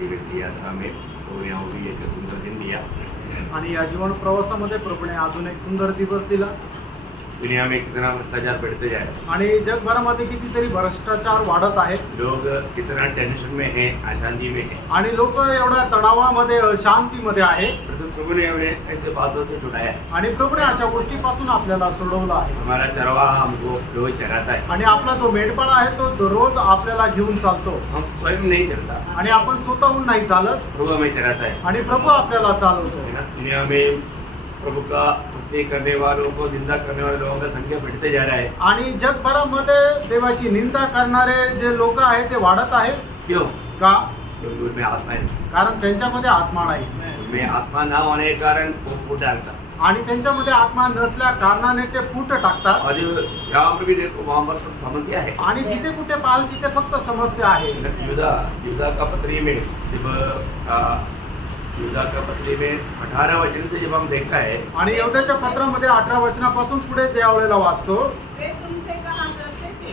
व्यक्ती यात्रा में तो यहाँ भी एक सुंदर दिन दिया। आणि या जीवन प्रवासामध्ये प्रभूने अजून एक सुंदर दिवस दिला। दुनिया में कितना भ्रष्टाचार बढ़ते जा रहा है, आणि जगभरामध्ये कितीतरी भ्रष्टाचार वाढत आहे, लोग कितना टेंशन में हैं, अशांति में हैं। आणि लोक एवढ्या तणावामध्ये शांतीमध्ये आहे। परंतु प्रभु ने हमें ऐसे बातों से छुड़ाया है। आणि प्रभूने अशा गोष्टीपासून आपल्याला सोडवलं आहे। हमारा चरवाहा हमको रोज चराता है, आणि आपला जो मेंढपाळ आहे तो दररोज आपल्याला घेऊन चालतो, हम स्वयं नहीं चलता, आणि आपण स्वतःहून नाही चालत, प्रभु हमें चराता है। आणि प्रभू आपल्याला चालवतो। है ना? दुनिया में प्रभु का भक्ति करने वालों को निंदा करने वाले लोगों का संख्या बढ़ते जा रहा है। आणि जगभरामध्ये देवाची निंदा करणारे जे लोक आहेत ते वाढत आहेत। क्यों? का? क्योंकि उनमें आत्मा है, कारण त्यांच्यामध्ये आत्मा नाही, उनमें आत्मा ना होने के कारण वो फूट डालता। आणि त्यांच्यामध्ये आत्मा नसल्या कारणाने ते फूट टाकतात। और यहाँ पर भी देखो वहाँ पर सब समस्या है। आणि जिथे कुठे पाहाल तिथे फक्त समस्या आहे। युदा का पत्री में जब युदा का पत्री में 18 वचन से जब हम देखा है, आणि यहूदाच्या पत्रामध्ये 18 वचनापासून पुढे ज्या वेळेला वाचतो, वे तुमसे कहा करते थे,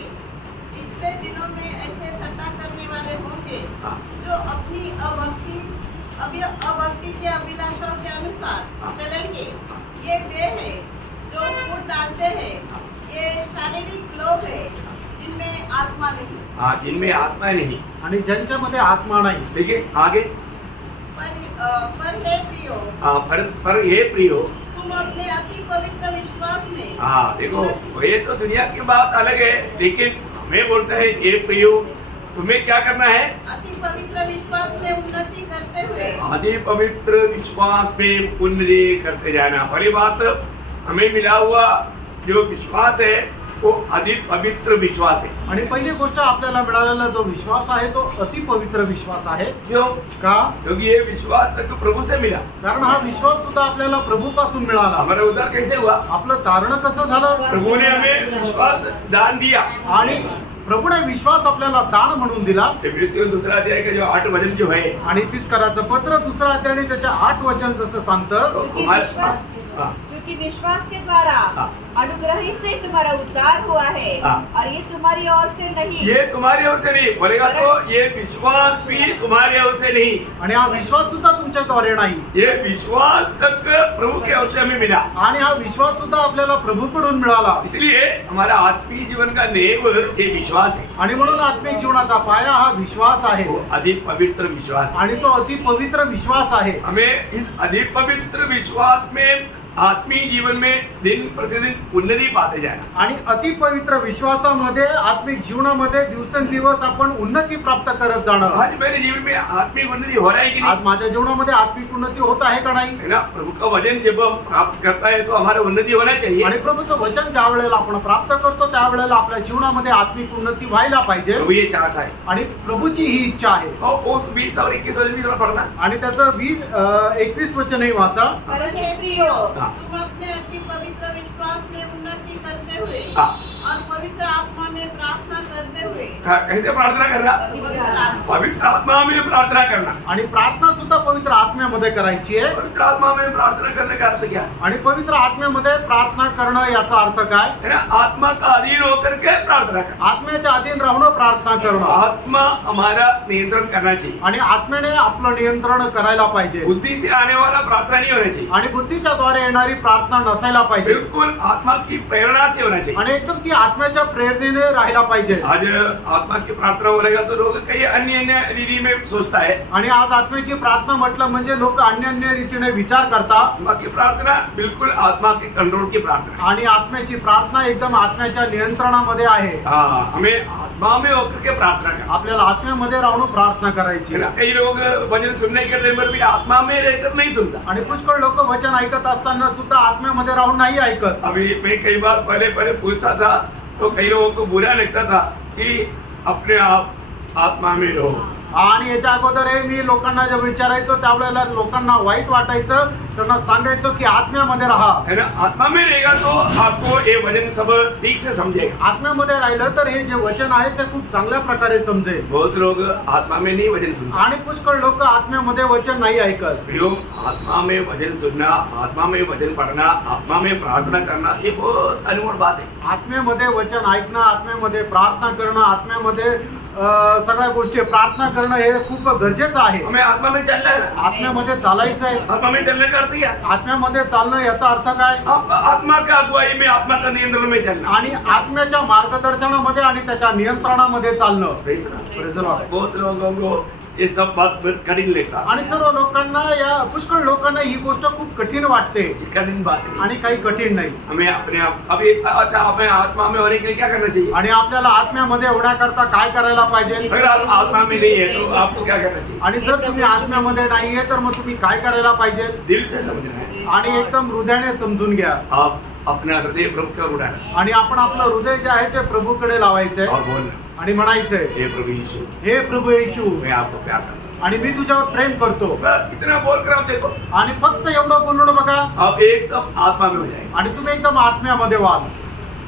पिछले दिनों में ऐसे ठट्ठा करने वाले होंगे हाँ। जो अपनी अभक्ति के अभिलाषाओं के अनुसार हाँ। चलेंगे। ये वे हैं जो फूट डालते हैं, ये शारीरिक लोग हैं जिनमें आत्मा नहीं। हाँ, जिनमें आत्मा नहीं। आणि ज्यांच्यामध्ये आत्मा नाही। देखिए आगे, पर हे प्रियो, पर ये प्रियो, तुम अपने अति पवित्र विश्वास में। हाँ देखो ये तो दुनिया की बात अलग है, लेकिन हमें बोलते हैं ये प्रियो तुम्हें क्या करना है? अति पवित्र विश्वास में उन्नति करते हुए। अति पवित्र विश्वास में उन्नति करते जाना। पहली बात, हमें मिला हुआ जो विश्वास है वो अति पवित्र विश्वास है। आणि पहिली गोष्ट आपल्याला मिळालेला जो विश्वास आहे तो अति पवित्र विश्वास आहे। क्यों? का? क्योंकि ये विश्वास तक प्रभु से मिला। कारण हा विश्वास सुद्धा आपल्याला प्रभूपासून मिळाला। हमारा उद्धार कैसे हुआ? आपलं तारण कसं झालं? प्रभु ने हमें विश्वास दान दिया। आणि प्रभूने विश्वास आपल्याला दान म्हणून दिला। इफिसियों दूसरा अध्याय का जो 8 वचन जो है, आणि इफिसकराचं पत्र दुसरा अध्याय आणि त्याच्या 8 वचन जसं सांगतं, क्योंकि विश्वास के द्वारा हाँ। अनुग्रह ही से तुम्हारा उद्धार हुआ है, हाँ। और ये तुम्हारी ओर से नहीं। ये तुम्हारी ओर से नहीं बोलेगा तो ये विश्वास भी तुम्हारी ओर से नहीं। आणि हा विश्वास सुद्धा तुमच्याद्वारे नाही। ये विश्वास तक प्रभु के ओर से हमें मिला। आणि हा विश्वास सुद्धा आपल्याला प्रभूकडून मिळाला। इसलिए हमारा आत्मीय जीवन का नेव ये विश्वास है। आणि म्हणून आत्मिक जीवनाचा पाया हा विश्वास आहे। वो अधिक पवित्र विश्वास है। आणि तो अति पवित्र विश्वास आहे। हमें इस अधिक पवित्र विश्वास में आत्मीय जीवन में दिन प्रतिदिन उन्नति पाते जाना। आणि अति पवित्र विश्वासामध्ये आत्मिक जीवनामध्ये दिवसेंदिवस आपण उन्नती प्राप्त करत जाणं। आज मेरे जीवन में आत्मिक उन्नति हो रहा है कि आज नहीं? माझ्या जीवनामध्ये आत्मिक उन्नती होत आहे का नाही? है ना? प्रभु का वचन जब हम प्राप्त करता है तो हमारा उन्नति होना चाहिए। आणि प्रभूचं वचन ज्या वेळेला आपण प्राप्त करतो त्यावेळेला आपल्या जीवनामध्ये आत्मिक उन्नती व्हायला पाहिजे। प्रभु ये चाहता है। आणि प्रभूची ही इच्छा आहे। और उस 20 और 21 वचन भी थोड़ा पढ़ना। आणि त्याचं 21 वचनही वाचा। पर हे प्रियो, हाँ। तुम अपने अति पवित्र विश्वास में उन्नति करते हुए हाँ। और पवित्र आत्मा में प्रार्थना करते हुए। कैसे प्रार्थना करना? पवित्र आत्मा। पवित्र आत्मा में प्रार्थना करना। आणि प्रार्थना सुद्धा पवित्र आत्म्यामध्ये करायची आहे। पवित्र आत्मा में प्रार्थना करने का अर्थ क्या है? आणि पवित्र आत्म्यामध्ये प्रार्थना करणं याचा अर्थ काय? है ना? आत्मा का अधीन होकर के प्रार्थना करना। आत्म्याच्या अधीन राहणं प्रार्थना करणं। आत्मा हमारा नियंत्रण करना चाहिए। आणि आत्म्याने आपलं नियंत्रण करायला पाहिजे। बुद्धि से आने वाला प्रार्थना नहीं होना चाहिए। आणि बुद्धीच्या द्वारे येणारी प्रार्थना नसायला पाहिजे। बिल्कुल आत्मा की प्रेरणा से होना चाहिए। आणि एकदम ती आत्म्याच्या प्रेरणेने राहायला पाहिजे। आज आत्मा की प्रार्थना हो रहेगा तो लोग कई अन्य रीति में सोचता है। आणि आज आत्म्याची प्रार्थना म्हटलं म्हणजे लोक अन्य रीतीने विचार करतात। आत्मा की प्रार्थना बिल्कुल आत्मा के कंट्रोल की प्रार्थना। आणि आत्म्याची प्रार्थना एकदम आत्म्याच्या नियंत्रणामध्ये आहे। हाँ, हमें आत्मा में होकर के प्रार्थना करना। आपल्याला आत्म्यामध्ये राहून प्रार्थना करायची। है ना? कई लोग वचन सुनने के टाइम पर भी आत्मा में रहकर नहीं सुनता। आणि पुष्कळ लोक वचन ऐकत असताना सुद्धा आत्म्यामध्ये राहून नाही ऐकत। अभी मैं कई बार पहले पूछता था तो कई लोगों को बुरा लगता था कि अपने आप आत्मा में रहो। आणि याच्या अगोदर हे मी लोकांना जे विचारायचो त्यावेळेला लोकांना वाईट वाटायचं, त्यांना सांगायचो की आत्म्यामध्ये राहा. है ना, आत्मा में रहेगा तो आपको ये वचन सब ठीक से समझेगा. आत्म्यामध्ये राहिलं तर हे जे वचन आहे ते खूप चांगल्या प्रकारे समजेल. बहुत लोग आत्मा में नहीं वचन सुनते. आणि पुष्कळ लोक आत्म्यामध्ये वचन नाही ऐकत. प्रियो, आत्मा में वचन सुनना, आत्मा में वचन पढ़ना, आत्मा में प्रार्थना करना, ये बहुत अनमोल बात है. आत्म्यामध्ये वचन ऐकणं, आत्म्यामध्ये प्रार्थना करणं, आत्म्यामध्ये सगळ्या गोष्टी प्रार्थना करणं हे खूप गरजेचं आहे. हमें आत्मा में चलना है. आत्म्यामध्ये चालायचं आहे. आत्मा में चलने का अर्थ क्या? आत्म्यामध्ये चालणं याचा अर्थ काय? आत्मा का अगुवाई में, आत्मा का नियंत्रण में चलना. आणि आत्म्याच्या मार्गदर्शनामध्ये आणि त्याच्या नियंत्रणामध्ये चालणं. Praise the Praise the Lord. Lord. बहुत लोगों को ये सब बात कठिन लगता. आणि सर्व लोकांना या पुष्कळ लोकांना ही गोष्ट खूप कठीण वाटते कठिन बात है. आणि काही कठीण नाही. हमें अपने आप अभी अच्छा हमें आत्मा में होने के लिए क्या करना चाहिए? आणि आपल्याला आत्म्यामध्ये होण्याकरता काय करायला पाहिजे? अगर आप आत्मा में नहीं है तो आपको क्या करना चाहिए? आणि जर तुम्ही आत्म्यामध्ये नाहीये तर मग तुम्ही काय करायला पाहिजे? दिल से समझना है. आणि एकदम हृदयाने समजून घ्या. आप अपना हृदय प्रभु के ओर उठाना आणि आपण आपलं हृदय जे आहे ते प्रभूकडे लावायचंय और बोलना, आणि म्हणायचंय, हे प्रभु यीशु, हे प्रभू येशू, मैं आपको प्यार करता आणि मी तुझ्यावर प्रेम करतो. हूं. बस इतना बोलकर आप देखो, आणि फक्त एवढं बोलून बघा आप एकदम आत्मा में हो जाएंगे. आणि तुम्ही एकदम आत्म्यामध्ये व्हाल.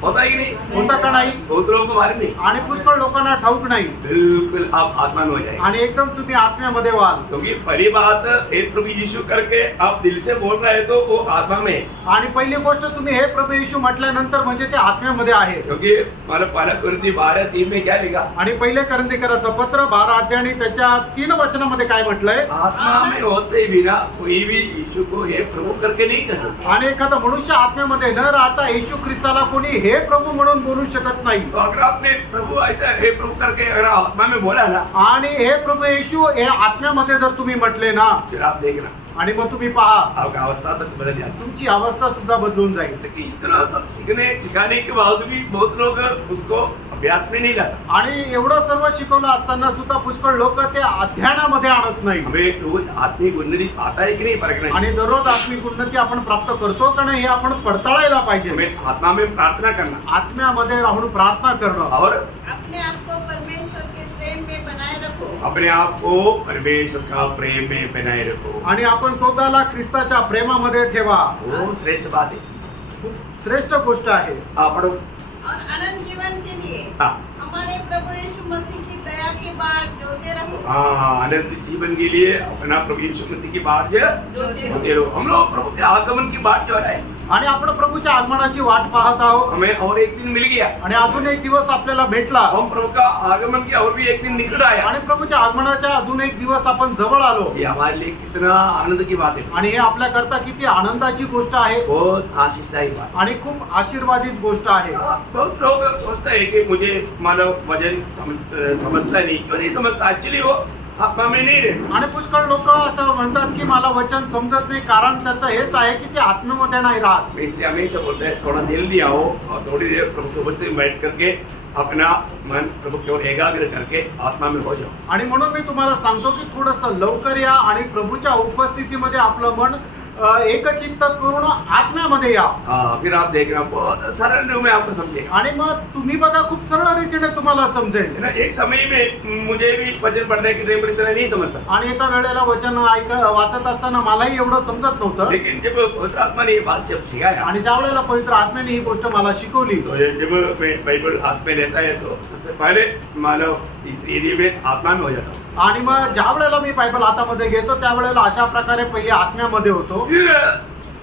होता ही नहीं. होता का नाही? बहुत लोगों को मालूम नहीं. आणि पुष्कळ लोकांना ठाऊक नाही. बिल्कुल आप आत्मा में हो जाएंगे. आणि एकदम तुम्ही आत्म्यामध्ये व्हाल. क्योंकि पहली बात, हे प्रभु यीशु करके आप दिल से बोल रहे हैं तो वो आत्मा में है. आणि पहिली गोष्ट तुम्ही हे प्रभू येशू म्हटल्यानंतर म्हणजे ते आत्म्यामध्ये आहे. क्योंकि मतलब पहला कुरिन्थी 12:3 में क्या लिखा? आणि पहिले करंथीकराचं पत्र 12 अध्याय आणि त्याच्या 3 वचनामध्ये काय म्हटलंय? आत्मा में होते बिना कोई भी यीशु को हे प्रभु करके नहीं कह सकता. आणि एखादा मनुष्य आत्म्यामध्ये न राहता येशू ख्रिस्ताला कोणी हे प्रभू म्हणून बोलू शकत नाही. तो अगर आपने प्रभु ऐसा हे प्रभु करके अगर आत्मा में बोला ना, आणि हे प्रभू येशू हे आत्म्यामध्ये जर तुम्ही म्हटले ना, फिर आप देखना आणि मग तुम्ही पहा आपका अवस्था तक बदल जाती है. तुमची अवस्था सुद्धा बदलून जाईल. लेकिन इतना सब सीखने सिखाने के बावजूद भी बहुत लोग उसको अभ्यास में नहीं लाता. आणि एवढं सर्व शिकवलं असताना सुद्धा पुष्कळ लोक ते अध्ययनामध्ये आणत नाही. हमें रोज आत्मिक उन्नति आता है कि नहीं परखना. आणि दररोज आत्मिक उन्नती आपण प्राप्त करतो का नाही हे आपण पडताळायला पाहिजे. हमें आत्मा में प्रार्थना करना आत्म्यामध्ये राहून प्रार्थना करणं और अपने आप को परमेश्वर के प्रेम में बनाए रखो. अपने आप को परमेश्वर का प्रेम में बनाए रखो. आणि आपण स्वतःला ख्रिस्ताच्या प्रेमामध्ये ठेवा. वो श्रेष्ठ बात है. खूप श्रेष्ठ गोष्ट आहे. आपण और अनंत जीवन के लिए हाँ हमारे प्रभु यीशु मसीह की दया की बाट जोते रहो. हाँ, अनंत जीवन के लिए अपना प्रभु यीशु मसीह की बात होते रहो. हम लोग प्रभु के आगमन की बात जो है, आणि आपण प्रभूच्या आगमनाची वाट पाहत आहोत. हमें और एक दिन मिल गया. आणि अजून एक दिवस आपल्याला भेटला. हम प्रभु का आगमन की और भी एक दिन निकट आया. आणि प्रभूच्या आगमनाच्या अजून एक दिवस आपण जवळ आलो. ये हमारे लिए कितना आनंद की बात है. आणि हे आपल्याकरता किती आनंदाची गोष्ट आहे बहुत आशीषदायी बात. आणि खूप आशीर्वादित गोष्ट आहे. बहुत लोग सोचते हैं कि मुझे मानव वजन समझता नहीं. क्यों नहीं समझता? एक्चुअली वो आत्मा में नहीं रहता. आणि पुष्कळ लोक असं म्हणतात की मला वचन समजत नाही, कारण त्याचं हेच आहे की ते आत्म्यामध्ये नाही राहत. इसलिए हमेशा बोलते हैं थोड़ा दिल दिया हो और थोड़ी देर प्रभु के ऊपर से बैठ करके अपना मन प्रभु की ओर एकाग्र करके आत्मा में हो जाओ. आणि म्हणून मी तुम्हाला सांगतो की थोडंसं लवकर या आणि प्रभूच्या उपस्थितीमध्ये आपलं मन एकचित्त करून आत्म्यामध्ये या. हाँ, फिर आप देखना बहुत सरल रूप में आपको समझेगा. आणि मग तुम्ही बघा खूप सरळ रीतीने तुम्हाला समजेल. है ना, एक समय में मुझे भी वचन पढ़ने के टाइम पर इतना नहीं समझता. आणि एका वेळेला वचन वाचत असताना मलाही एवढं समजत नव्हतं. लेकिन जब पवित्र आत्मा ने ये बात जब सिखाया, आणि ज्या वेळेला पवित्र आत्म्याने ही गोष्ट मला शिकवली, तो जब मैं बाइबल हाथ में लेता है तो सबसे पहले मानव इस यदि में आत्मा में हो जाता हूँ. आणि मग ज्या वेळेला मी बायबल हातामध्ये घेतो त्यावेळेला अशा प्रकारे पहिले आत्म्यामध्ये होतो. फिर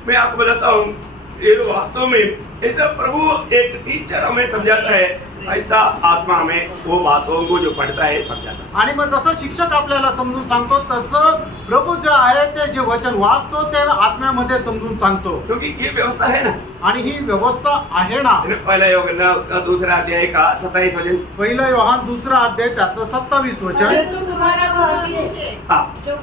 मैं आपको बताता हूँ, ये वास्तव में ऐसा प्रभु एक टीचर हमें समझाता है, ऐसा आत्मा में वो बातों को जो पढ़ता है समझाता है. आणि मग जसं शिक्षक आपल्याला समजून सांगतो तसं प्रभू जे आहे ते जे वचन वाचतो ते आत्म्यामध्ये समजून सांगतो. क्योंकि ये व्यवस्था है ना. आणि ही व्यवस्था आहे ना. पहला योगना उसका दूसरा अध्याय का 27 वचन. पहिलं योहान 2 अध्याय त्याचं 27 वचन. परंतु तुम्हारा वह से हाँ, जो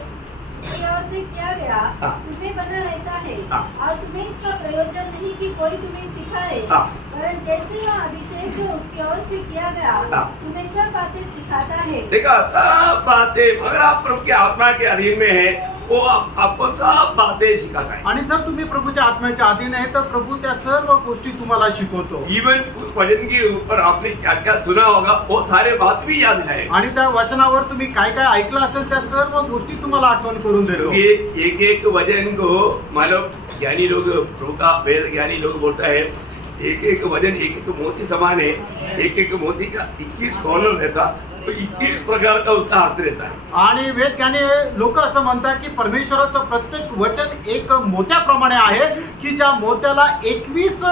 की ओर से किया गया हाँ। तुम्हें बना रहता है हाँ। और तुम्हें इसका प्रयोजन नहीं कि कोई तुम्हें सिखाए, हाँ। परंतु जैसे वह अभिषेक जो उसकी ओर से किया गया हाँ। तुम्हें सब बातें सिखाता है। देखा, सब बातें अगर आप प्रभु की आत्मा के अधीन में है वो आपको सब बातें सिखाता है। आणि जर तुम्ही प्रभूच्या आत्म्याच्या अधीन आहे तर प्रभु त्या सर्व गोष्टी तुम्हाला शिकवतो. इवन उस वचन के ऊपर आपने क्या क्या सुना होगा वो सारे बात भी याद दिलाए, आणि त्या वचनावर तुम्ही काय काय ऐकलं असेल त्या सर्व गोष्टी तुम्हाला आठवण करून देतो. क्योंकि एक एक वचन को मानो ज्ञानी लोग, प्रभु का वेद ज्ञानी लोग बोलता है एक एक वचन एक एक मोती समान है, एक एक मोती का 21 कॉर्नर रहता, तो 21 प्रकार का उसका अर्थ रहता है. आणि वेदज्ञानी लोक असं म्हणतात की परमेश्वराचं प्रत्येक वचन एक मोत्याप्रमाणे आहे की ज्या मोत्याला 21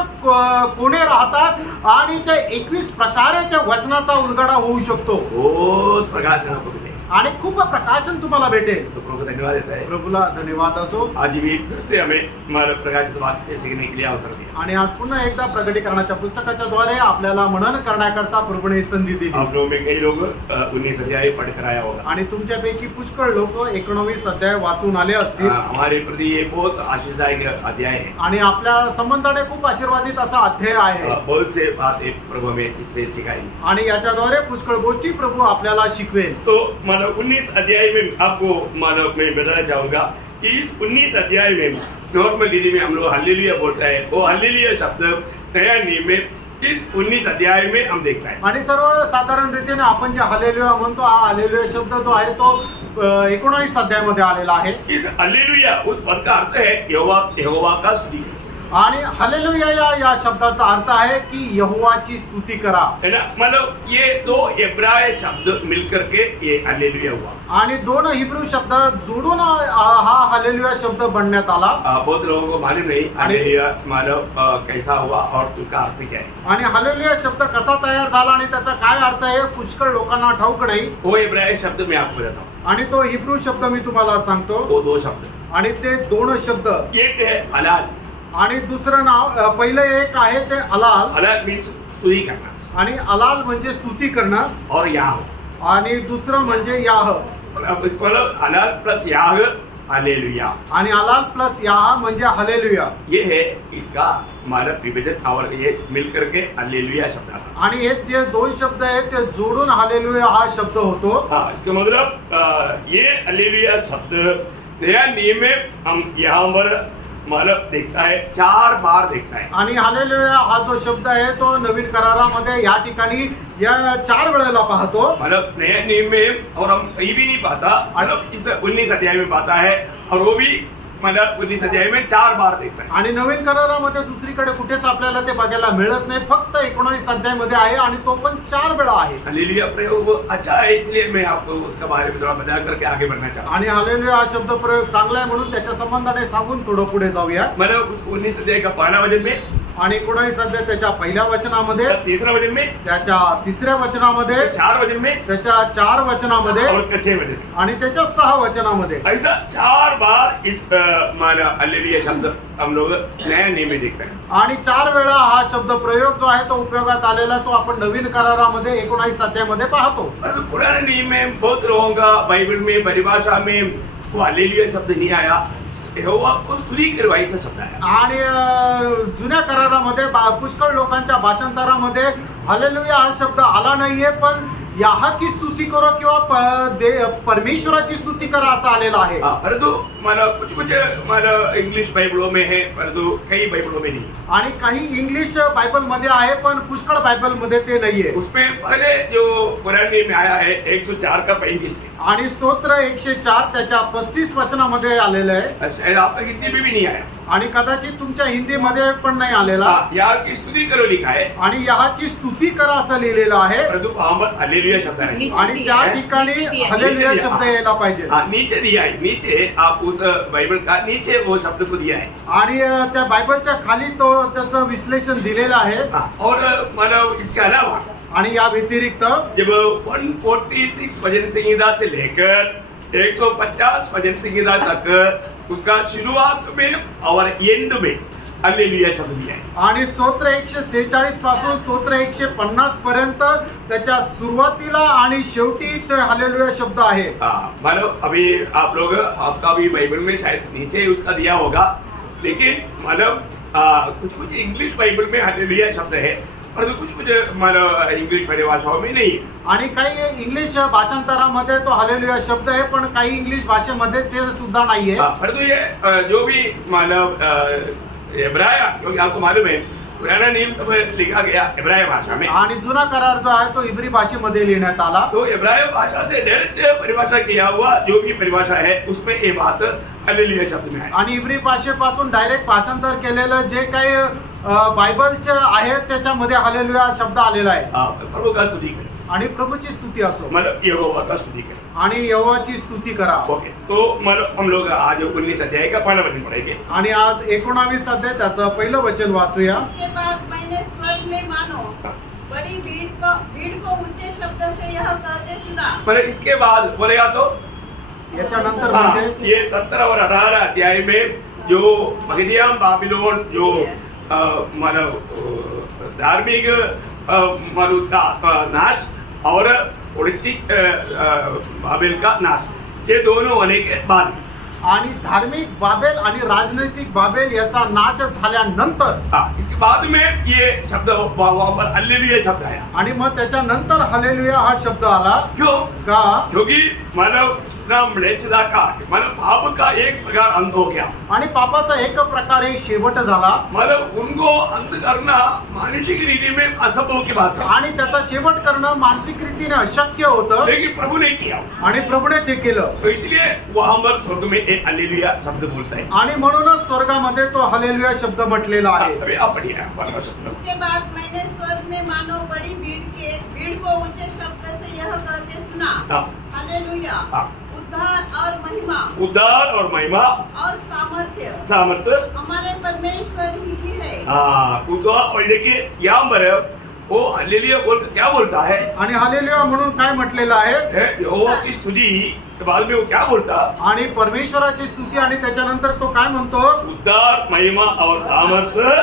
कोणे राहतात आणि त्या 21 प्रकारे त्या वचनाचा उलगडा होऊ शकतो. बहुत प्रकाशन आपको मिलेगा. आणि खूप प्रकाशन तुम्हाला भेटेल. तो प्रभु को धन्यवाद देता है. प्रभूला धन्यवाद असो. आज भी फिर से हमें हमारे प्रकाशित वाक्य से सीखने के लिए अवसर दिया. आणि आज पुन्हा एकदा प्रकटीकरणाच्या पुस्तकाच्या द्वारे आपल्याला मनन करण्याकरता प्रभूने संधी दिली. आप लोगों में कई लोग 19 अध्याय पढ़कर आया होगा. आणि तुमच्यापैकी पुष्कळ लोक 19 अध्याय वाचून आले असतील. हमारे प्रति ये बहुत आशीषदायक अध्याय है. आणि आपल्या संबंधाने खूप आशीर्वादित असा अध्याय आहे. बहुत से बातें प्रभु हमें इससे सिखाई. आणि याच्याद्वारे पुष्कळ गोष्टी प्रभू आपल्याला शिकवेल. तो मानो 19 अध्याय में आपको मानो मैं बताना चाहूंगा कि इस 19 अध्याय में नॉर्मली में हम लोग हालेलुया बोलता है, वो हालेलुया शब्द नया नियम में इस 19 अध्याय में हम देखता है. आणि सर्वसाधारण रीतीने आपण जे हालेलुया म्हणतो हा हालेलुया शब्द जो आहे तो 19 अध्यायामध्ये आलेला आहे. इस हालेलुया उस पद का अर्थ है यहोवा का स्तुति. आणि हालेलुया या शब्दाचा अर्थ आहे की यहोवाची स्तुती करा. है ना. मतलब ये दो इब्राय शब्द मिलकर के ये हालेलुया हुआ. आणि दोन हिब्रू शब्द जोडून हा हालेलुया शब्द बनण्यात आला. बहुत लोगों को मालूम नहीं हालेलुया मतलब कैसा हुआ और उसका अर्थ क्या है. आणि हालेलुया शब्द कसा तयार झाला आणि त्याचा काय अर्थ आहे पुष्कळ लोकांना ठाऊक नाही. वो इब्राय शब्द मैं आपको बताता हूँ. आणि तो हिब्रू शब्द मी तुम्हाला सांगतो. वो दो शब्द, आणि ते दोन शब्द, एक है हलाल. आणि दुसरं नाव पहिलं एक आहे ते अलाल. हलाल मीन्स स्तुति करना आणि अलाल म्हणजे स्तुती करणं. और याह, आणि दुसरं म्हणजे याह. मतलब हलाल प्लस याह हालेलुया. आणि अलाल प्लस याह म्हणजे हालेलुया. ये है इसका मानव विभेदन और ये मिलकर के हालेलुया शब्द आता. आणि हे जे दोन शब्द आहेत ते जोडून हालेलुया हा शब्द होतो. हाँ, इसका मतलब ये हालेलुया शब्द नया नियम में हम यहाँ पर मानव देखता है 4 बार देखता है. आणि हालेलुया हा जो शब्द आहे तो नवीन करारामध्ये या ठिकाणी या 4 वेळेला पाहतो. मतलब नया नियम में और हम कहीं भी नहीं पाता, सिर्फ इस 19 अध्याय में पाता है और वो भी मतलब 19 अध्याय में 4 बार देखता है. आणि नवीन करारामध्ये दुसरीकडे कुठेच आपल्याला ते बघायला मिळत नाही. फक्त 19 अध्यायामध्ये आहे आणि तो पण 4 वेळा आहे. हालेलुया प्रयोग अच्छा है, इसलिए मैं आपको उसका बारे में थोड़ा बता करके आगे बढ़ना चाहता हूँ. आणि हालेलुया हा शब्द प्रयोग चांगला आहे म्हणून त्याच्या संबंधाने सांगून थोडं पुढे जाऊया. मतलब उस 19 अध्याय का पहला वचन में, आणि 19 अध्याय त्याच्या पहिल्या वचनामध्ये, तीसरा वचन में, त्याच्या तिसऱ्या वचनामध्ये, 4 वचन में त्याच्या 4 वचनामध्ये और उसका 6 वचन में. आणि त्याच्या 6 वचनामध्ये ऐसा 4 बार इस माना हालेलुया शब्द हम लोग नया नियम में देखते हैं. आणि 4 वेळा हा शब्द प्रयोग जो आहे तो उपयोगात आलेला तो आपण नवीन करारामध्ये 19 अध्यायामध्ये पाहतो. मतलब पुराने नियम में बहुत लोगों का बाइबल में परिभाषा में वो हालेलुया शब्द नहीं आया, यहोवा को स्तुति करवाई सा शब्द आया. आणि जुन्या करारामध्ये पुष्कळ लोकांच्या भाषांतरामध्ये हालेलुया हा शब्द आला नाहीये, पण याह की स्तुती करो किंवा परमेश्वराची स्तुती करा असा आलेला आहे. परंतु मला कुछ मला इंग्लिश बाइबलों में है, परंतु कई बाइबलों में नहीं. आणि काही इंग्लिश बायबल मध्ये आहे पण पुष्कळ बायबल मध्ये ते नाहीये. उसमें पहले जो पुराने में आया है 104 का 35 में, आणि स्तोत्र 104 त्याच्या 35 वचनामध्ये आलेलं आहे. शायद आप तक हिंदी में भी नहीं आया. आणि कदाचित तुमच्या हिंदीमध्ये पण नाही आलेला. याह की स्तुति करो लिखा है आणि याची स्तुती करा असं लिहिलेलं आहे. परंतु वहां पर हालेलुया शब्द है. आणि त्या ठिकाणी हालेलुया शब्द यायला पाहिजे. नीचे दिया है, नीचे आप उस बाइबल का नीचे वो शब्द को दिया है. आणि त्या बायबलच्या खाली तो त्याचं विश्लेषण दिलेलं आहे. और मतलब इसके अलावा आणि या व्यतिरिक्त जब 146 भजन संहिता से लेकर 150 भजन संहिता तक उसका शुरुआत में और एंड में हालेलुया शब्द दिया है. आणि स्तोत्र 146 पासून स्तोत्र 150 पर्यंत त्याच्या सुरुवातीला आणि शेवटी ते हालेलुया शब्द आहे. मतलब अभी आप लोग आपका भी बाइबल में शायद नीचे उसका दिया होगा, लेकिन मतलब कुछ इंग्लिश बाइबल में हालेलुया शब्द है परंतु कुछ मला इंग्लिश मध्ये भाषाओं में नहीं है. आणि काही इंग्लिश भाषांतरामध्ये तो हालेलुया शब्द आहे, पण काही इंग्लिश भाषेमध्ये ते सुद्धा नाहीये. परंतु ये जो भी मतलब इब्राया, क्योंकि आपको मालूम है पुराना नियम सब लिखा गया इब्राया भाषा में, आणि जुना करार जो आहे तो इब्री भाषेमध्ये लिहिण्यात आला. तो इब्राया भाषा से डायरेक्ट परिभाषा किया हुआ जो भी परिभाषा है उसमें ये बात हालेलुया शब्द में है. आणि इब्री भाषेपासून डायरेक्ट भाषांतर केलेलं जे काही बायबलचे आहे त्याच्यामध्ये हालेलुया शब्द आलेला आहे. प्रभु का स्तुति करें, आणि प्रभूची स्तुती असो, मतलब यहोवा का स्तुति करें. आणि यहोवाची स्तुती करा. ओके, तो मतलब हम लोग आज 19 अध्याय का पहला वचन पढ़ेंगे. आणि आज 19 अध्याय त्याचं पहिलं वचन वाचूया. इसके बाद मैंने स्वर्ग में मानो बड़ी भीड़ को ऊंचे शब्द से यह कहते सुना. मतलब इसके बाद बोलेगा तो याच्यानंतर हाँ, म्हणजे ये 17 और 18 अध्याय में जो मगदियाम बाबिलोन जो मतलब धार्मिक मतलब उसका नाश और पॉलिटिक बाबेल का नाश, ये दोनों होने के बाद आणि धार्मिक बाबेल आणि राजनैतिक बाबेल याचा नाश झाल्यानंतर इसके बाद में ये शब्द वहाँ पर हालेलुया शब्द आया. आणि मग त्याच्यानंतर हालेलुया हा शब्द आला. क्यों? का? क्योंकि मानव म्लेच्छता का मतलब पाप का एक प्रकार अंत हो गया. आणि पापाचा एक प्रकारे शेवट झाला. मतलब उनको अंत करना मानसिक रीति में असंभव की बात है, आणि त्याचा शेवट करणं मानसिक रीतीने अशक्य होतं, लेकिन प्रभु ने किया. आणि प्रभूने ते केलं. तो इसलिए वहां पर स्वर्ग में एक हालेलुया शब्द बोलता है. आणि म्हणूनच स्वर्गामध्ये तो हालेलुया शब्द म्हटलेला आहे. अभी आप पढ़िए वाला शब्द. इसके बाद मैंने स्वर्ग में मानो बड़ी भीड़ को ऊंचे शब्द से यह कहते सुना. हाँ. हालेलुया, हाँ. उद्धार और महिमा उद्धार और महिमा और सामर्थ्य हमारे परमेश्वर ही की है. उद्धार. और देखिए यहाँ पर वो हालेलुया बोल क्या बोलता है, आणि हालेलुया म्हणून काय म्हटलेलं आहे. यहोवा की स्तुति. इसके बाद में वो क्या बोलता, आणि परमेश्वराची स्तुती, आणि त्याच्यानंतर तो काय म्हणतो, उद्धार महिमा और सामर्थ्य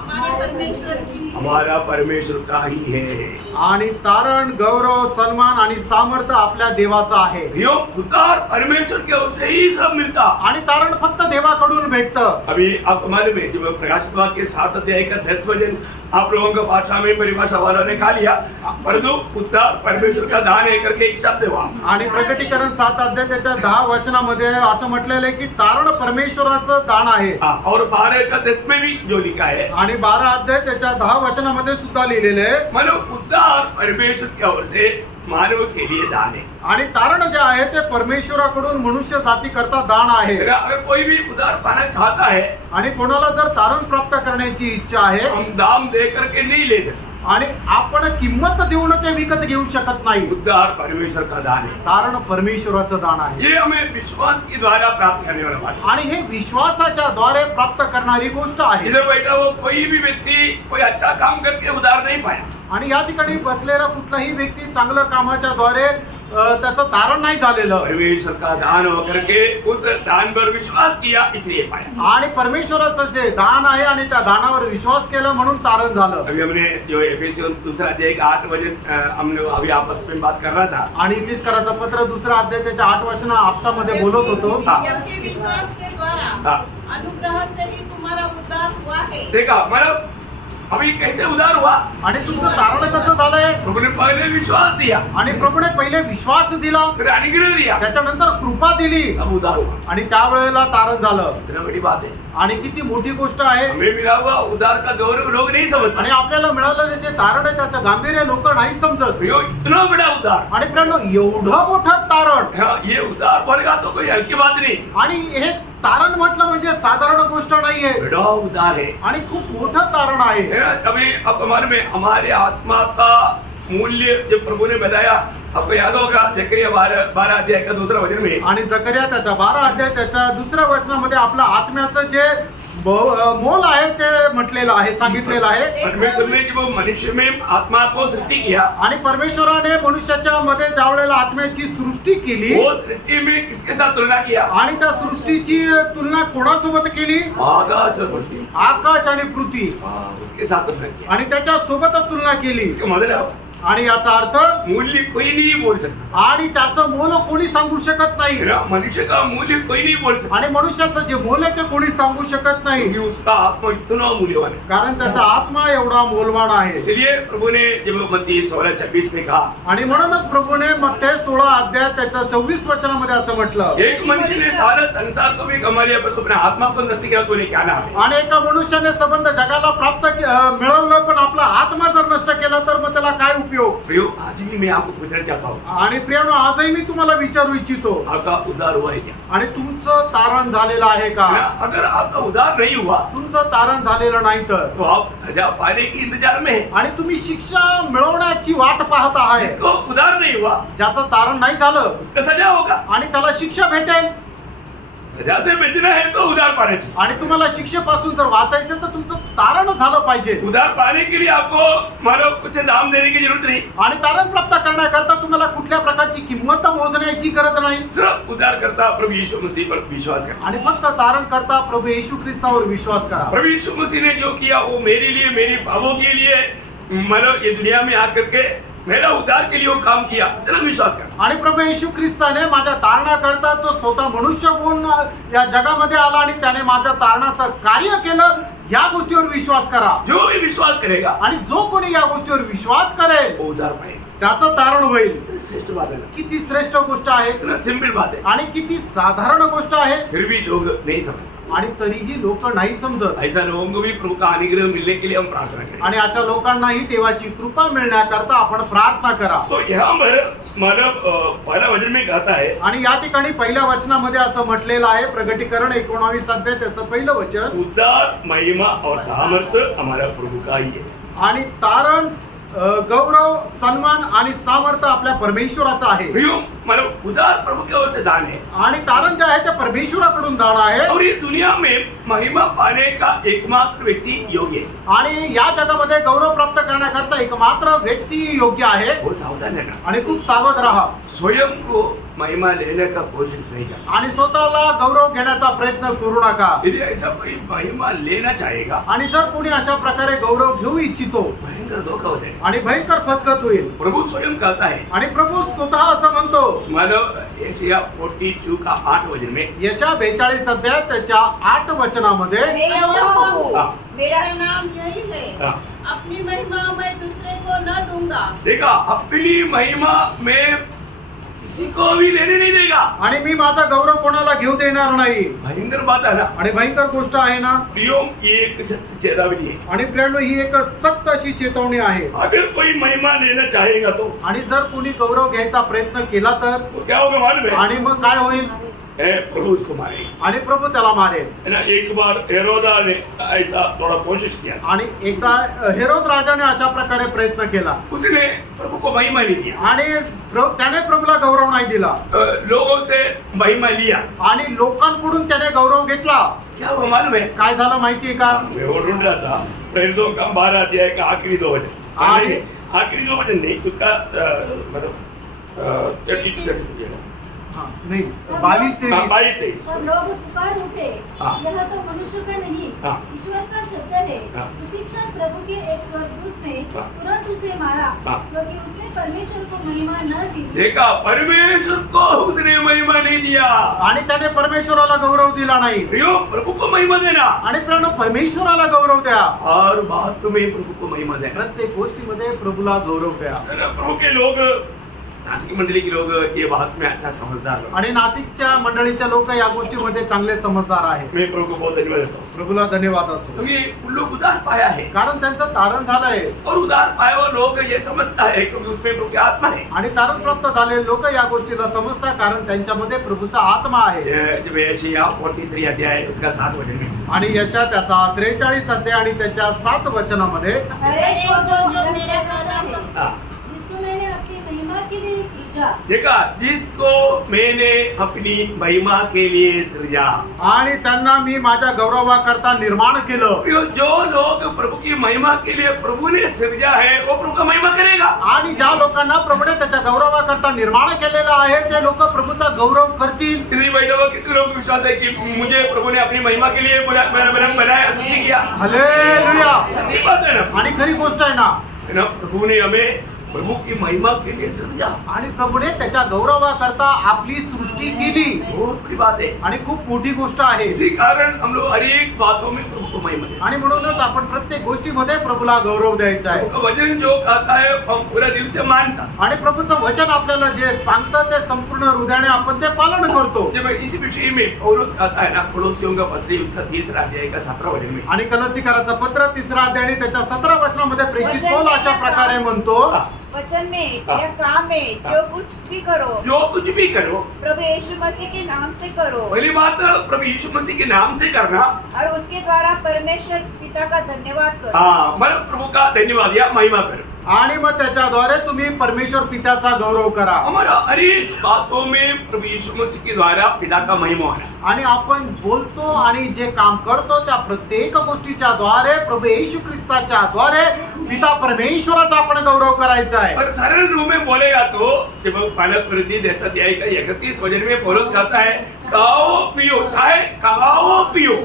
हमारे परमेश्वर की हमारा परमेश्वर का ही है. आणि तारण गौरव सन्मान आणि सामर्थ्य आपल्या देवाचा आहे. यो उद्धार परमेश्वर की ओर से ही सब मिलता. आणि तारण फक्त देवाकडून भेटतं. अभी आपको मालूम है जब प्रकाशित वाक्य 7 अध्याय का 10 वचन आप लोगों का भाषा में परिभाषा वालों ने खा लिया, परंतु उद्धार परमेश्वर का दान है करके एक शब्द है वहाँ. आणि प्रकटीकरण 7 अध्याय त्याच्या 10 वचनामध्ये असं म्हटलेलं आहे की तारण परमेश्वराचं दान आहे. और 12 का 10 में भी जो लिखा है, आणि 12 अध्याय त्याच्या 10 वचनामध्ये सुद्धा लिहिलेले आहे. मतलब उद्धार परमेश्वर की ओर से मानव के लिए दान है. आणि तारण जे आहे ते परमेश्वराकडून मनुष्य जाती करता दान आहे. अगर कोई भी उद्धार पाना चाहता है, आणि कोणाला जर तारण प्राप्त करण्याची इच्छा आहे, हम दाम दे करके नहीं ले सकते. आणि आपण किंमत देऊन ते विकत घेऊ शकत नाही. उद्धार परमेश्वर का दान है. तारण परमेश्वराचं दान आहे. ये हमें विश्वास के द्वारा प्राप्त करने वाला बात है. आणि हे विश्वासाच्या द्वारे प्राप्त करणारी गोष्ट आहे. इधर बैठा वो कोई भी व्यक्ति कोई अच्छा काम करके उद्धार नहीं पाया. आणि या ठिकाणी बसलेला कुठलाही व्यक्ती चांगलं कामाच्या द्वारे त्याचं तारण नाही झालेलं. परमेश्वर का दान होकर के उस दान पर विश्वास किया इसलिए पाया. आणि परमेश्वराचं जे दान आहे आणि त्या दानावर विश्वास केला म्हणून तारण झालं. अभी हमने जो एफेसियन दूसरा अध्याय का 8 वचन हमने अभी आपस में बात कर रहा था. आणि इफिसकराचं पत्र 2 अध्याय त्याच्या 8 वचन आपसामध्ये बोलत होतो. क्योंकि विश्वास के द्वारा हाँ. अनुग्रह से ही तुम्हारा उद्धार हुआ है. देखा मतलब अभी कैसे उद्धार हुआ, आणि तुमचं तारण कसं झालंय. प्रभु ने पहले विश्वास दिया, आणि प्रभूने पहिले विश्वास दिला, फिर अनुग्रह दिया, त्याच्यानंतर कृपा दिली, अब उद्धार हुआ. आणि त्यावेळेला तारण झालं. इतना बड़ी बात है. आणि किती मोठी गोष्ट आहे. हमें मिला हुआ उद्धार का गौरव लोग नहीं समझते. आणि आपल्याला मिळालेलं जे तारण आहे त्याचं गांभीर्य लोक नाही समजत. यो इतना बड़ा उद्धार. आणि मित्रांनो एवढं मोठं तारण. हाँ, ये उद्धार बोलेगा तो कोई हल्की बात नहीं. आणि हे तारण म्हटलं म्हणजे साधारण गोष्ट नाहीये. बड़ा उद्धार है. आणि खूप मोठं तारण आहे. अभी अब हमारे आत्मा का मूल्य जो प्रभु ने बताया आपको याद होगा जकरिया 12 अध्याय का 2 वचन में. आणि जकरिया त्याच्या 12 अध्याय त्याच्या 2 वचनामध्ये आपल्या आत्म्याचं जे मोल आहे ते म्हटलेलं आहे, सांगितलेलं आहे. परमेश्वर ने जब मनुष्य में आत्मा को सृष्टि किया, आणि परमेश्वराने मनुष्याच्या मध्ये ज्यावेळेला आत्म्याची सृष्टी केली, वो सृष्टि में किसके साथ तुलना किया, आणि त्या सृष्टीची तुलना कोणासोबत केली. आकाश और पृथ्वी. आकाश आणि पृथ्वी. उसके साथ तुलना किया. आणि त्याच्या सोबत तुलना केली. इसका मतलब आणि याचा अर्थ मूल्य कोई नहीं बोल सकता. आणि त्याचं मोल कोणी सांगू शकत नाही. मनुष्य का मूल्य कोई नहीं बोल सकता. आणि मनुष्याचं जे मोल आहे ते कोणी सांगू शकत नाही. नाही, क्योंकि उसका आत्मा इतना मूल्यवान है। कारण त्याचा आत्मा एवढा मोलवान आहे. इसलिए प्रभु ने जब मत्ती 16:26 में कहा, आणि म्हणूनच प्रभूने मत्ते 16 अध्याय त्याच्या 26 वचनामध्ये असं म्हटलं, एक मनुष्य ने सारा संसार को भी कमा लिया पर तो अपने आत्मा को नष्ट किया तो उन्हें क्या लाभ है? आणि एका मनुष्याने संबंध जगाला प्राप्त मिळवलं पण आपला आत्मा जर नष्ट केला तर मग त्याला काय उपयोग. प्रियो, आज भी मैं आपको पूछना चाहता हूँ, आणि प्रियानो, आजही मी तुम्हाला विचारू इच्छितो, आपका उद्धार हुआ है क्या? आणि तुमचं तारण झालेलं आहे का. अगर आपका उद्धार नहीं हुआ तुमचं तारण झालेलं नाही तर, तो आप सजा पाने के इंतजार में है। आणि तुम्ही शिक्षा मिळवण्याची वाट पाहत आहात. जिसको उद्धार नहीं हुआ ज्याचं तारण नाही झालं उसका सजा होगा। आणि त्याला शिक्षा भेटेल. सजा से बचना है तो उद्धार पाने चाहिए। आणि तुम्हाला शिक्षेपासून जर वाचायचं तर तुमचं तारण झालं पाहिजे. उद्धार पाने के लिए आपको मानो कुछ दाम देने की जरूरत नहीं, आणि तारण प्राप्त करण्याकरता तुम्हाला कुठल्या प्रकारची किंमत मोजण्याची गरज नाही. सिर्फ उद्धार करता प्रभु यीशु मसीह पर विश्वास करें। आणि फक्त तारण करता प्रभू येशू ख्रिस्तावर विश्वास करा. प्रभु यीशु मसीह ने जो किया वो मेरे लिए, मेरी पापों के लिए, मानो ये दुनिया में आकर के मेरा उद्धार के लिए वो काम किया, इतना विश्वास करा। आणि प्रभू येशू ख्रिस्ताने माझ्या तारणाकरता तो स्वतः मनुष्य होऊन या जगामध्ये आला आणि त्याने माझ्या तारणाचं कार्य केलं, या गोष्टीवर विश्वास करा. जो भी विश्वास करेगा आणि जो कोणी या गोष्टीवर विश्वास करेल वो उद्धार पाएगा। त्याचं तारण होईल. इतनी श्रेष्ठ बात है ना, किती श्रेष्ठ गोष्ट आहे इतना सिंपल बात है, आणि किती साधारण गोष्ट आहे. फिर भी लोग नहीं समझते। आणि तरीही लोक नाही समजत. ऐसा लोगों को भी प्रभु का अनुग्रह मिलने के लिए हम प्रार्थना करें। आणि अशा लोकांनाही देवाची कृपा मिळण्याकरता आपण प्रार्थना करा. तो यहाँ पर मानव पहला वचन में कहता है, आणि या ठिकाणी पहिल्या वचनामध्ये असं म्हटलेलं आहे, प्रगटीकरण 19 अध्याय त्याचं पहिलं वचन, उद्धार, महिमा और सामर्थ्य हमारा प्रभु का ही है। आणि तारण, गौरव, सन्मान आणि सामर्थ्य आपल्या परमेश्वराचं आहे. प्रियो, मानव उद्धार प्रभु की ओर से दान है, आणि तारण जे आहे ते परमेश्वराकडून दान आहे. और ये दुनिया में महिमा पाने का एकमात्र व्यक्ति योग्य है। आणि या जगामध्ये गौरव प्राप्त करण्याकरता एकमात्र व्यक्ती योग्य आहे. वो सावधान रहना, आणि खूप सावध राहा. स्वयं को महिमा लेने का कोशिश नहीं करना। आणि स्वतःला गौरव घेण्याचा प्रयत्न करू नका. यदि ऐसा कोई महिमा लेना चाहेगा, आणि जर कोणी अशा प्रकारे गौरव घेऊ इच्छितो भयंकर धोखा हो जाएगा। आणि भयंकर फसगत होईल. प्रभु स्वयं कहता है, आणि प्रभू स्वतः असं म्हणतो, मानव यशाया 42 का 8 वचन में, यशा 42 अध्याय त्याच्या 8 वचनामध्ये, मैं यहोवा हूँ, हाँ। मेरा मेरा नाम यही है, हाँ। अपनी महिमा मैं दूसरे को न दूंगा। देखा, अपनी महिमा में किसी को भी लेने नहीं देगा। आणि मी माझा गौरव कोणाला घेऊ देणार नाही. भयंकर बात है ना। आणि भयंकर गोष्ट आहे ना. प्रियो, ये एक सत्य चेतावनी है। आणि प्रियांनो, ही एक सक्त अशी चेतावणी आहे. अगर कोई महिमा लेना चाहेगा तो आणि जर कोणी गौरव घ्यायचा प्रयत्न केला तर, वो क्या होगा मालूम है? आणि मग काय होईल. प्रभु उसको मारेगा। आणि प्रभू त्याला मारेल. है ना, एक बार हेरोदा ने ऐसा थोड़ा कोशिश किया, आणि एकदा हेरोद राजाने अशा प्रकारे प्रयत्न केला उसने प्रभु को महिमा नहीं दिया, आणि त्याने प्रभूला गौरव नाही दिला. लोगों से महिमा लिया। आणि लोकांकडून त्याने गौरव घेतला. क्या हुआ मालूम है? काय झालं माहितीये का. मैं वो ढूंढ रहा था, प्रेरितों का 12 अध्याय का आखिरी 2 वचन, आखिरी- आखिरी 2 वचन नहीं, उसका मतलब 32 हा, नाही 22-23. 22-23। और लोग पुकार उठे, हाँ। यह तो मनुष्य का नहीं, हाँ। ईश्वर का शब्द है। हाँ। उसी क्षण प्रभु के एक स्वर्गदूत ने हाँ। तुरंत उसे मारा, हाँ। क्योंकि उसने परमेश्वर को महिमा न दी। देखा, परमेश्वर को उसने महिमा नहीं दिया। आणि त्याने परमेश्वराला गौरव दिला नाही. प्रियो, प्रभु को महिमा देना, आणि प्रियांनो, परमेश्वराला गौरव द्या. और बात तुम्हें प्रभु को महिमा देना। प्रत्येक गोष्टीमध्ये प्रभूला गौरव द्या. प्रभु के लोग, नासिक मंडली के लोग ये बात में अच्छा समझदार लोग। आणि नाशिकच्या मंडळीच्या लोक या गोष्टीमध्ये चांगले समजदार आहेत. मैं प्रभु को बहुत धन्यवाद देता हूँ, प्रभूला धन्यवाद असो. क्योंकि उन लोग उद्धार पाया है, कारण त्यांचं तारण झालंय. और उद्धार पाया हुआ लोग ये समझता है क्योंकि उसमें प्रभु की आत्मा है। आणि तारण प्राप्त झालेले लोक या गोष्टीला समजतात, कारण त्यांच्यामध्ये प्रभूचा आत्मा आहे. जब यशाया 43 अध्याय उसका 7 वचन में, आणि यशा त्याचा 43 अध्याय आणि त्याच्या 7 वचनामध्ये, हर एक को जो मेरा पैदा है, हाँ, जिसको मैंने अपनी महिमा के लिए सृजा। देखा, जिसको मैंने अपनी महिमा के लिए सृजा। आणि त्यांना मी माझ्या गौरवाकरता निर्माण केलं. जो लोग प्रभु की महिमा के लिए प्रभु ने सृजा है, वो प्रभु का महिमा करेगा। आणि ज्या लोकांना प्रभूने त्याच्या गौरवाकरता निर्माण केलेलं आहे ते लोक प्रभूचा गौरव करतील. किसी बैठे हुए कितने लोग विश्वास है कि मुझे प्रभु ने अपनी महिमा के लिए बनाया, सृष्टि किया। हालेलुया. सच्ची बात है ना, आणि खरी गोष्ट आहे ना. है ना, प्रभु ने हमें प्रभु की महिमा के लिए सृजा। आणि प्रभूने त्याच्या गौरवाकरता आपली सृष्टी केली बहुत बड़ी बात है। आणि खूप मोठी गोष्ट आहे इसी कारण हम लोग हर एक बातों में प्रभु को महिमा देते हैं। आणि म्हणूनच आपण प्रत्येक गोष्टीमध्ये प्रभूला गौरव द्यायचा आहे प्रभु का वचन जो कहता है हम पूरा दिल से मानता। आणि प्रभूचं वचन आपल्याला जे सांगतं ते संपूर्ण हृदयाने आपण ते पालन करतो जब इस विषय में पौलुस कहता है ना, कोलोसियों का पत्री उसका 3 अध्याय का 17 वचन में, आणि कलसीकराचं पत्र 3 अध्याय आणि त्याच्या 17 वचनामध्ये प्रेषित पौल अशा प्रकारे म्हणतो वचन में हाँ। या काम में जो कुछ भी करो जो कुछ भी करो प्रभु यीशु मसीह के नाम से करो पहली बात प्रभु यीशु मसीह के नाम से करना। और उसके द्वारा परमेश्वर पिता का धन्यवाद करो। हाँ, मतलब प्रभु का धन्यवाद या महिमा करो। आणि मग त्याच्याद्वारे तुम्ही परमेश्वर पित्याचा गौरव करा हमारा हर एक बातों में प्रभु यीशु मसीह के द्वारा पिता का महिमा होना। आणि आपण बोलतो आणि जे काम करतो त्या प्रत्येक गोष्टीच्या द्वारे प्रभू येशू ख्रिस्ताच्या द्वारे पिता परमेश्वराचा आपण गौरव करायचा आहे और सरल रूप में बोलेगा तो जब पहला कोरिन्थी 10 अध्याय का 31 वचन में पौलुस कहता है खाओ पियो, चाहे खाओ पियो,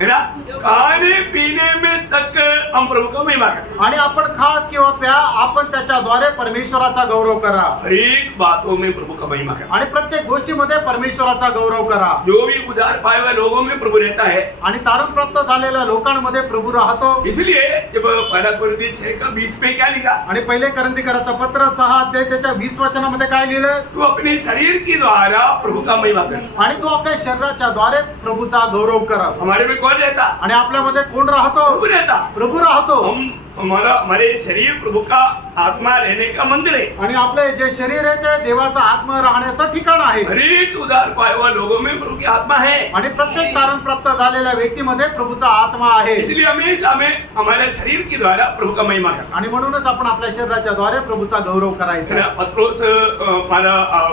है ना, खाने पीने में तक हम प्रभु को महिमा करें। आणि आपण खा किंवा प्या, आपण त्याच्याद्वारे परमेश्वराचा गौरव करा हर एक बातों में प्रभु का महिमा करें। आणि प्रत्येक गोष्टीमध्ये परमेश्वराचा गौरव करा जो भी उधार पाए हुए लोगों में प्रभु रहता है। आणि तारण प्राप्त झालेल्या लोकांमध्ये प्रभु राहतो इसलिए जब पहला कोरिन्थी 6 का 20 में क्या लिखा, आणि पहिले करंथीकराचं पत्र 6 अध्याय त्याच्या 20 वचनामध्ये काय लिहिलंय तू अपने शरीर के द्वारा प्रभु का महिमा कर। आणि तू आपल्या शरीराच्या द्वारे प्रभूचा गौरव करा हमारे में कौन रहता? आणि आपल्यामध्ये कोण राहतो प्रभु रहता। प्रभू राहतो हमारे शरीर प्रभु का आत्मा रहने का मंदिर है। आणि आपले जे शरीर आहे ते देवाचा आत्मा राहण्याचं ठिकाण आहे हर एक उधार पाए हुए लोगों में प्रभु की आत्मा है। आणि प्रत्येक तारण प्राप्त झालेल्या व्यक्तीमध्ये प्रभूचा आत्मा आहे इसलिए हमेशा हमें हमारे शरीर के द्वारा प्रभु का महिमा करना। आणि म्हणूनच आपण आपल्या शरीराच्या द्वारे प्रभूचा गौरव करायचा आहे. पत्रोस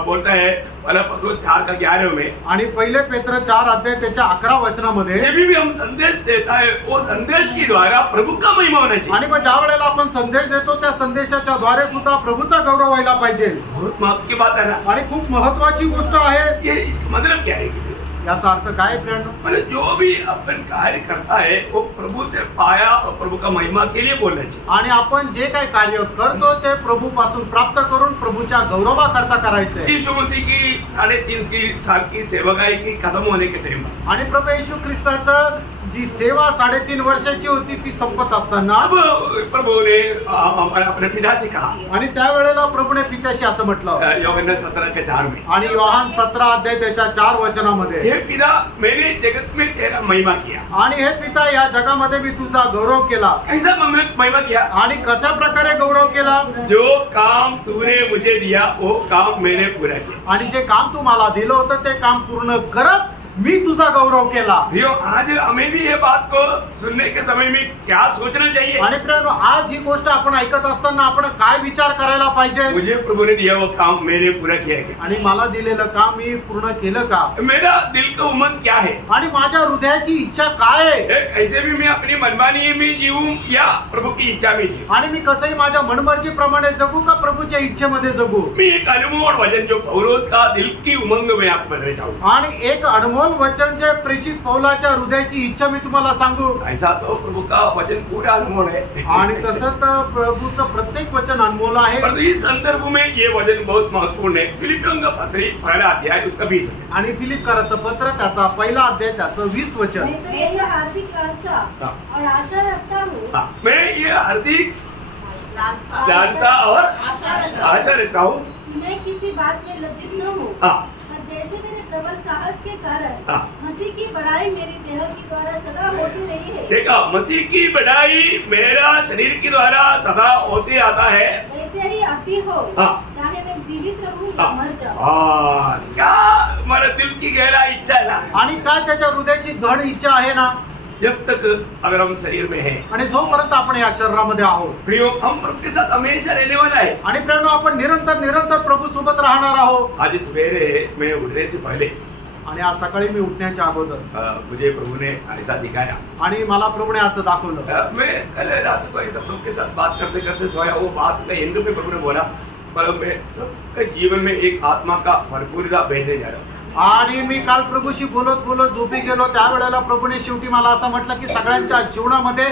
बोलता है पहला पत्रोस 4 का 11 में, आणि पहिले पेत्र 4 अध्याय त्याच्या 11 वचनामध्ये जब भी हम संदेश देता है वो संदेश के द्वारा प्रभु का महिमा होना चाहिए। आणि मग ज्या वेळेला आपण संदेश देतो त्या संदेशाच्या द्वारे सुद्धा प्रभूचा गौरव व्हायला पाहिजे बहुत महत्व की बात है ना। आणि खूप महत्वाची गोष्ट आहे. ये इसका मतलब क्या है? याचा अर्थ काय प्रियांनो? मतलब जो भी अपन कार्य करता है वो प्रभु से पाया और प्रभु का महिमा के लिए बोलना चाहिए। आणि आपण जे काही कार्य करतो ते प्रभू पासून प्राप्त करून प्रभूच्या गौरवाकरता करायचे. यीशु मसीह की 3.5 साल की सेवकाई की खत्म होने के टाइम आणि प्रभू येशू ख्रिस्ताचं जी सेवा 3.5 वर्षाची होती ती संपत असताना अब प्रभु ने अपने पिता से कहा, आणि त्यावेळेला प्रभूने पित्याशी असं म्हटलं यूहन्ना 17 के 4 में, आणि योहान 17 अध्याय त्याच्या 4 वचनामध्ये, हे पिता मैंने जगत में तेरा महिमा किया। आणि हे पिता या जगामध्ये मी तुझा गौरव केला. कैसा महिमा किया? आणि कशा प्रकारे गौरव केला? जो काम तूने मुझे दिया वो काम मैंने पूरा किया। आणि जे काम तू मला दिलं होतं ते काम पूर्ण करत मी तुझा गौरव केला. आज हमें भी ये बात को सुनने के समय में क्या सोचना चाहिए? आणि प्रियांनो, आज ही गोष्ट आपण ऐकत असताना आपण काय विचार करायला पाहिजे? मुझे प्रभु ने दिया वो काम मैंने पूरा किया क्या? आणि मला दिलेलं काम मी पूर्ण केलं का? मेरा दिल का उमंग क्या है? आणि माझ्या हृदयाची इच्छा काय आहे? कैसे भी मैं अपनी मनमानी में जीऊं या प्रभु की इच्छा में जीऊं? आणि मी कसंही माझ्या मनमर्जीप्रमाणे जगू का प्रभूच्या इच्छेमध्ये जगू? मैं एक अनमोल वचन जो पौलुस का दिल की उमंग में आपको बताना चाहूंगा। आणि एक अनमोल वचन जे प्रेषित पौलाच्या हृदयाची इच्छा मी तुम्हाला सांगू. ऐसा तो प्रभु का वचन पूरा अनमोल है आणि तसं तर प्रभूचं प्रत्येक वचन अनमोल आहे. पर इस संदर्भ में ये वचन बहुत महत्वपूर्ण है। फिलिपियों का पत्री पहला अध्याय उसका 20 है। आणि फिलिपकराचं पत्र त्याचा पहिला अध्याय त्याचं 20 वचन. मैं तो यह हार्दिक लालसा और आशा रखता हूँ मैं ये हार्दिक लालसा और आशा रहता हूँ मैं किसी बात में लज्जित न हूँ, हाँ। और जैसे मेरे प्रबल साहस के कारण हाँ। मसीह की बड़ाई मेरी देह के द्वारा सदा होती रही है, देखा, मसीह की बढ़ाई मेरा शरीर के द्वारा सदा होते आता है। वैसे ही आप भी हो, हाँ। चाहे मैं जीवित रहूं या हाँ। मर जाऊं। हाँ, क्या हमारा दिल की गहरा इच्छा है ना, आणि काय त्याच्या हृदयाची घड इच्छा आहे ना, जब तक अगर हम शरीर में हैं, आणि जोपर्यंत आपण या शरीरामध्ये आहोत, प्रियो, हम प्रभु के साथ हमेशा रहने वाला है। आणि प्रियांनो, आपण निरंतर प्रभू सोबत राहणार आहोत. आज सवेरे मैं उठने से पहले आणि आज सकाळी मी उठण्याच्या अगोदर मुझे प्रभु ने ऐसा दिखाया। आणि मला प्रभूने असं दाखवलं. मैं कल रात को सब लोग के साथ बात करते करते सोया, वो बात का एंड में प्रभु ने बोला, पर मैं सबके जीवन में एक आत्मा का भरपूरता बहने जा रहा हूँ। आणि मी काल प्रभूशी बोलत बोलत झोपी गेलो, त्यावेळेला प्रभूने शेवटी मला असं म्हटलं की सगळ्यांच्या जीवनामध्ये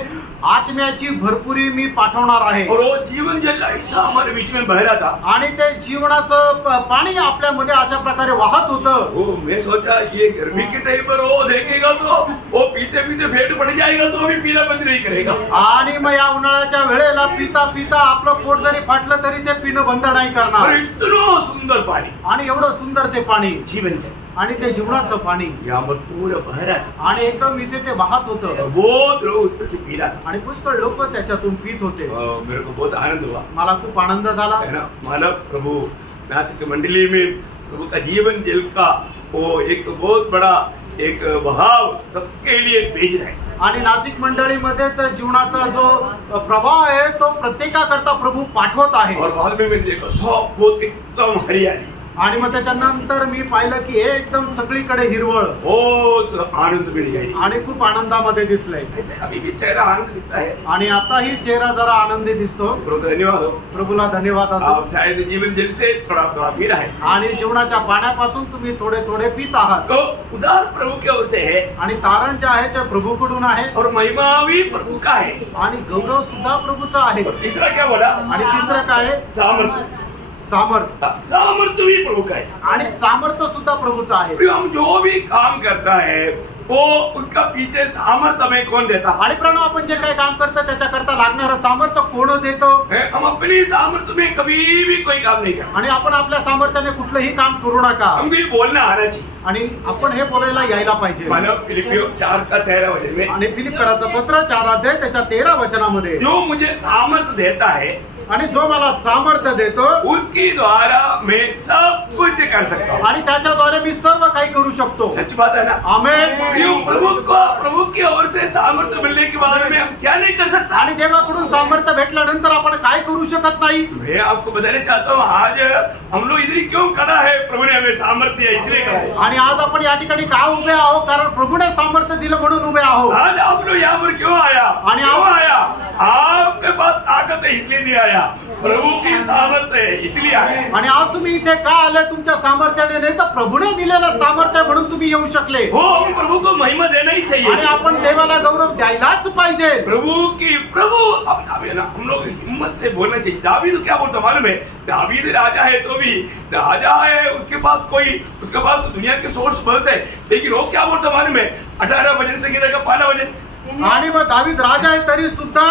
आत्म्याची भरपुरी मी पाठवणार आहे. और वो जीवन जल ऐसा हमारे बीच में बह रहा था. आणि ते जीवनाचं पाणी आपल्यामध्ये अशा प्रकारे वाहत होतं. वो मैं सोचा ये गर्मी के टाइम पर वो देखेगा तो वो पीते पीते पेट पड़ जाएगा तो अभी पीना बंद नहीं करेगा. आणि मग या उन्हाळ्याच्या वेळेला पिता पिता आपलं पोट जरी फाटलं तरी ते पिणं बंद नाही और करणार. इतना सुंदर पानी आणि एवढं सुंदर ते पाणी जीवन जल आणि ते जीवनाचं पाणी यहाँ पर पूरा बह रहा था. आणि एकदम इथे ते वाहत और होतं बहुत लोग उसमें से पी रहा था. आणि पुष्कळ लोक त्याच्यातून पित होते. मेरे को बहुत आनंद हुआ मला खूप आनंद झाला. है ना. मानव प्रभु नासिक मंडली में प्रभु का जीवन जल का वो एक बहुत बड़ा एक बहाव सबके लिए भेज रहा है. आणि नाशिक मंडळीमध्ये तर जीवनाचा जो प्रवाह आहे तो प्रत्येकाकरता प्रभू पाठवत आहे. और बाद में मैंने देखा सब बहुत एकदम हरियाली, आणि मग त्याच्यानंतर मी पाहिलं की हे एकदम सगळीकडे हिरवळ बहुत आनंद मिल गई. आणि खूप आनंदामध्ये दिसलंय. ऐसे अभी भी चेहरा आनंद दिखता है. आणि आताही चेहरा जरा आनंदी दिसतो. प्रभु का धन्यवाद हो. प्रभूला धन्यवाद असो. आप शायद जीवन जल से थोड़ा थोड़ा पी रहा है. आणि जीवनाच्या पाण्यापासून तुम्ही थोडे थोडे पित आहात. तो उदार प्रभु की ओर से है आणि तारण जे आहे ते प्रभूकडून आहे और महिमा भी प्रभु का है. आणि गौरव सुद्धा प्रभूचा आहे. और तीसरा क्या बोला? आणि तिसरं काय आहे? सामर्थ्य. सामर्थ. सामर्थ्य भी प्रभु का है. आणि सामर्थ्य सुद्धा प्रभूचा आहे. फिर हम जो भी काम करता है वो उसका पीछे सामर्थ्य हमें कौन देता? आणि प्रणव आपण जे काही काम करतो त्याच्याकरता लागणारं सामर्थ्य कोण देतो? हम अपनी सामर्थ्य में कभी भी कोई काम नहीं करते. आणि आपण आपल्या सामर्थ्याने कुठलंही काम करू नका. हमको ये बोलना आना चाहिए. आणि आपण हे बोलायला यायला पाहिजे. मानव फिलिपियो 4:13 वचन में आणि फिलिप्पीकराचं पत्र 4 अध्याय त्याच्या 13 वचनामध्ये जो मुझे सामर्थ्य देता है आणि जो मला सामर्थ्य देतो उसके द्वारा मैं सब कुछ कर सकता हूँ. आणि त्याच्याद्वारे मी सर्व काही करू शकतो. सच बात है ना. आमेन. प्रियो, प्रभु की ओर से सामर्थ्य मिलने के बाद में हम क्या नहीं कर सकता? आणि देवाकडून सामर्थ्य भेटल्यानंतर आपण काय करू शकत नाही. मैं आपको बताना चाहता हूँ आज हम लोग इधर क्यों खड़ा है? प्रभु ने हमें सामर्थ्य दिया इसलिए खड़ा है. आणि आज आपण या ठिकाणी का उभे आहो? कारण प्रभूने सामर्थ्य दिलं म्हणून उभे आहो. आज आप लोग यहाँ पर क्यों आया? आणि क्यों आया? आपके पास ताकत है इसलिए नहीं आया. प्रभु की सामर्थ्य है इसलिए आया. आणि आज तुम्ही इथे का आले? तुमच्या सामर्थ्याने नाही तर प्रभूने दिलेलं सामर्थ्य म्हणून तुम्ही येऊ शकले. हो, हम प्रभु को महिमा देना ही आणि चाहिए. आपण देवाला गौरव द्यायलाच पाहिजे. प्रभु अब ना हम लोग हिम्मत से बोलना चाहिए. दावीद क्या बोलता मालूम है? दावीद राजा है तो भी राजा है, उसके पास दुनिया के सोर्स बहुत है, लेकिन वो क्या बोलता मालूम है? 18 वचन से गिरेगा 5 वचन. आणि मग दावीद राजा आहे तरी सुद्धा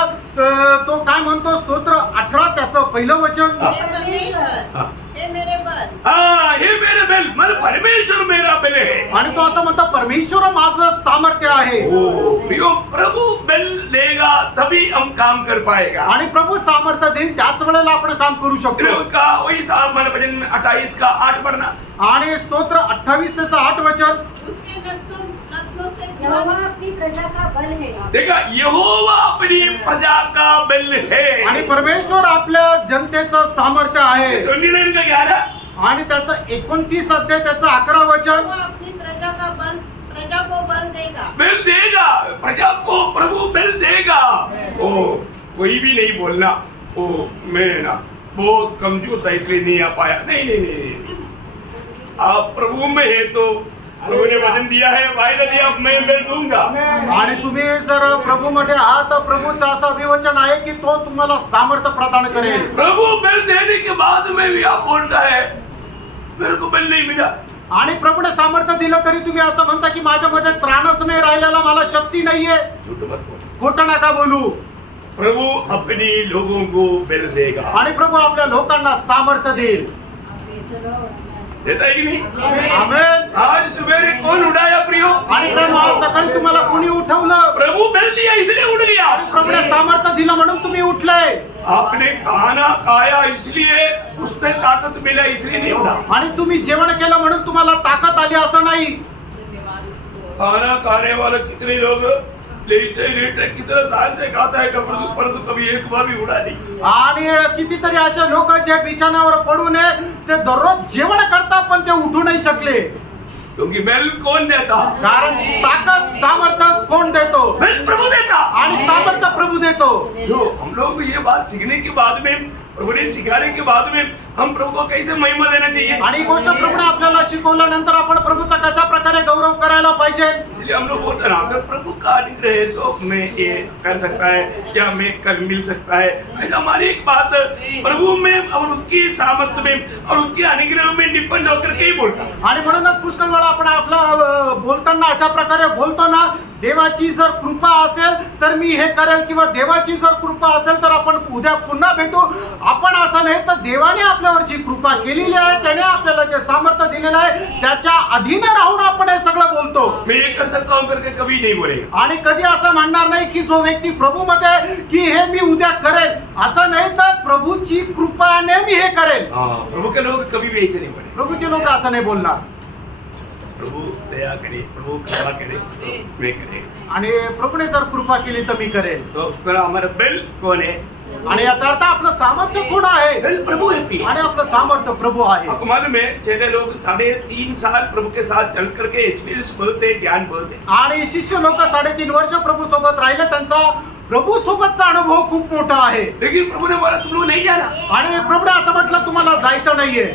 तो काय म्हणतो? स्तोत्र 18 त्याचं पहिलं वचन. हे परमेश्वर, हाँ. हे मेरे बल. हे मेरे बल मतलब परमेश्वर मेरा बल है. आणि तो असं म्हणतो परमेश्वर माझं सामर्थ्य आहे. प्रियो, प्रभु बल देगा तभी हम काम कर पाएगा. आणि प्रभू सामर्थ्य देईल त्याच वेळेला आपण काम करू फिर शकतो. उसका वही वचन 28 का 8 पढ़ना. आणि स्तोत्र 28 त्याचं 8 वचन. उसके नथनों से यहोवा अपनी प्रजा का बल है. देखा, यहोवा अपनी प्रजा का बल है. आणि परमेश्वर आपल्या जनतेचं सामर्थ्य आहे. 29 का 11. आणि त्याचं 29 अध्याय त्याचं 11 वचन. वो अपनी प्रजा को बल देगा. बल देगा. प्रजा को प्रभु बल देगा. ओ कोई भी नहीं बोलना ओ मैं ना बहुत कमजोर था इसलिए नहीं आ पाया. नहीं. आप प्रभु में है तो प्रभु ने वचन दिया है, वायदा दिया, मैं बल दूंगा. आणि तुम्ही जर प्रभू मध्ये आहात तर प्रभूचं असं अभिवचन आहे की तो तुम्हाला सामर्थ्य प्रदान करेल. प्रभु बल देने के बाद में भी आप बोलता है मेरे को बल नहीं मिला. आणि प्रभूने सामर्थ्य दिलं तरी तुम्ही असं म्हणता की माझ्यामध्ये त्राणच नाही राहिलेला, मला शक्ती नाहीये. झूठ मत बोल. खोटं नका बोलू. प्रभु अपनी लोगों को बल देगा. आणि प्रभू आपल्या लोकांना सामर्थ्य देईल. देता है कि नहीं? आमेन. आज सवेरे कौन उठाया प्रियो? आणि प्रभू आज सकाळी तुम्हाला कोणी उठवलं? प्रभु बल दिया इसलिए उठ गया. आणि प्रभूने सामर्थ्य दिलं म्हणून तुम्ही उठले. आपने खाना खाया इसलिए उससे ताकत मिला इसलिए नहीं उठा. आणि तुम्ही जेवण केलं म्हणून तुम्हाला ताकद आली असं नाही. खाना खाने वाले कितने लोग लेटे कितने साल से खाता है परंतु कभी एक बार भी उड़ा नहीं. आणि कितीतरी असे लोक जे बिछाण्यावर पडून ते दररोज जेवण करतात पण ते उठू नाही शकले. क्योंकि बल कौन देता? कारण ताकद सामर्थ्य कोण देतो? बल प्रभु देता. आणि सामर्थ्य प्रभू देतो. जो हम लोग ये बात सीखने के बाद में प्रभु ने सिखाने के बाद में हम प्रभु को कैसे महिमा देना चाहिए। आणि ही गोष्ट प्रभूने आपल्याला शिकवल्यानंतर आपण प्रभूचा कशा प्रकारे गौरव करायला पाहिजे। इसलिए हम लोग बोलते हैं ना, अगर प्रभु का अनुग्रह है तो मैं ये कर सकता है, क्या मैं कल मिल सकता है। ऐसा हमारी एक बात प्रभु में और उसकी सामर्थ्य में और उसके अनुग्रह में डिपेंड होकर के ही बोलता। आणि म्हणूनच पुष्कळ वेळा आपण आपला बोलताना अशा प्रकारे बोलतो ना, देवाची जर कृपा असेल तर मी हे करेल, किंवा देवाची जर कृपा असेल तर आपण उद्या पुन्हा भेटू। आपण असं नाही तर देवाने आपल्यावर जी कृपा केलेली आहे, त्याने आपल्याला जे सामर्थ्य दिलेलं आहे त्याच्या अधीन राहून आपण हे सगळं बोलतो। मैं ये कर सकता हूँ करके कभी नहीं बोलेगा। आणि कधी असं म्हणणार नाही की जो व्यक्ती प्रभू मध्ये की हे मी उद्या करेल, असं नाही तर प्रभूची कृपाने मी हे करेल। प्रभु के लोग कभी भी ऐसे नहीं बोले। प्रभूचे लोक असं नाही बोलणार। प्रभु दया करे, प्रभु कृपा करे, तो मैं करे। आणि प्रभूने जर कृपा केली तर मी करेल। तो उस पर हमारा बेल कौन है? आणि याचा अर्थ आपलं सामर्थ्य कोण आहे? बेल प्रभु है। आणि आपलं सामर्थ्य प्रभू आहे। आपको मालूम है, चेले लोग 3.5 साल प्रभु के साथ चल करके एक्सपीरियंस बोलते, ज्ञान बोलते। आणि शिष्य लोक 3.5 वर्ष प्रभू सोबत राहिले, त्यांचा प्रभू सोबतचा अनुभव खूप मोठा आहे। लेकिन प्रभु ने बोला तुम लोग नहीं जाना। आणि प्रभूने असं म्हटलं तुम्हाला जायचं नाहीये।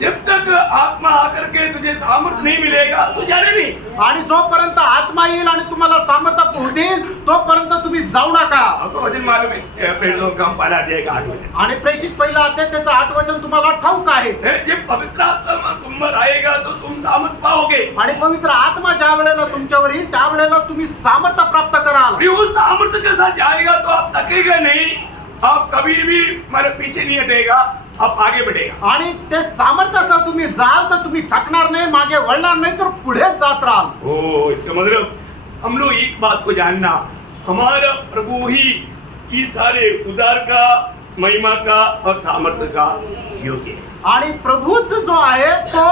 जब तक आत्मा आकर के तुझे सामर्थ्य नहीं मिलेगा तो जाने नहीं। आणि जोपर्यंत आत्मा येईल आणि तुम्हाला सामर्थ्य पोहोचेल तोपर्यंत तुम्ही जाऊ नका। आपको वचन मालूम है, प्रेरितों का 12 अध्याय का 8 वचन। आणि प्रेषित पहिला अध्याय त्याचं 8 वचन तुम्हाला ठाऊक आहे। जब पवित्र आत्मा तुम पर आएगा तो तुम सामर्थ्य पाओगे। आणि पवित्र आत्मा ज्या वेळेला तुमच्यावर येईल त्यावेळेला तुम्ही सामर्थ्य प्राप्त कराल। और वो सामर्थ्य के साथ जाएगा तो आप थकेगा नहीं, आप कभी भी हमारे पीछे नहीं हटेगा, आप आगे बढ़ेगा। आणि ते सामर्थ्यासह तुम्ही जाल तर तुम्ही थकणार नाही, मागे वळणार नाही, तर पुढेच जात राहाल। ओ, इसका मतलब हम लोग एक बात को जानना, हमारा प्रभु ही ये सारे उद्धार का, महिमा का और सामर्थ्य का योग्य है। आणि प्रभूच जो आहे तो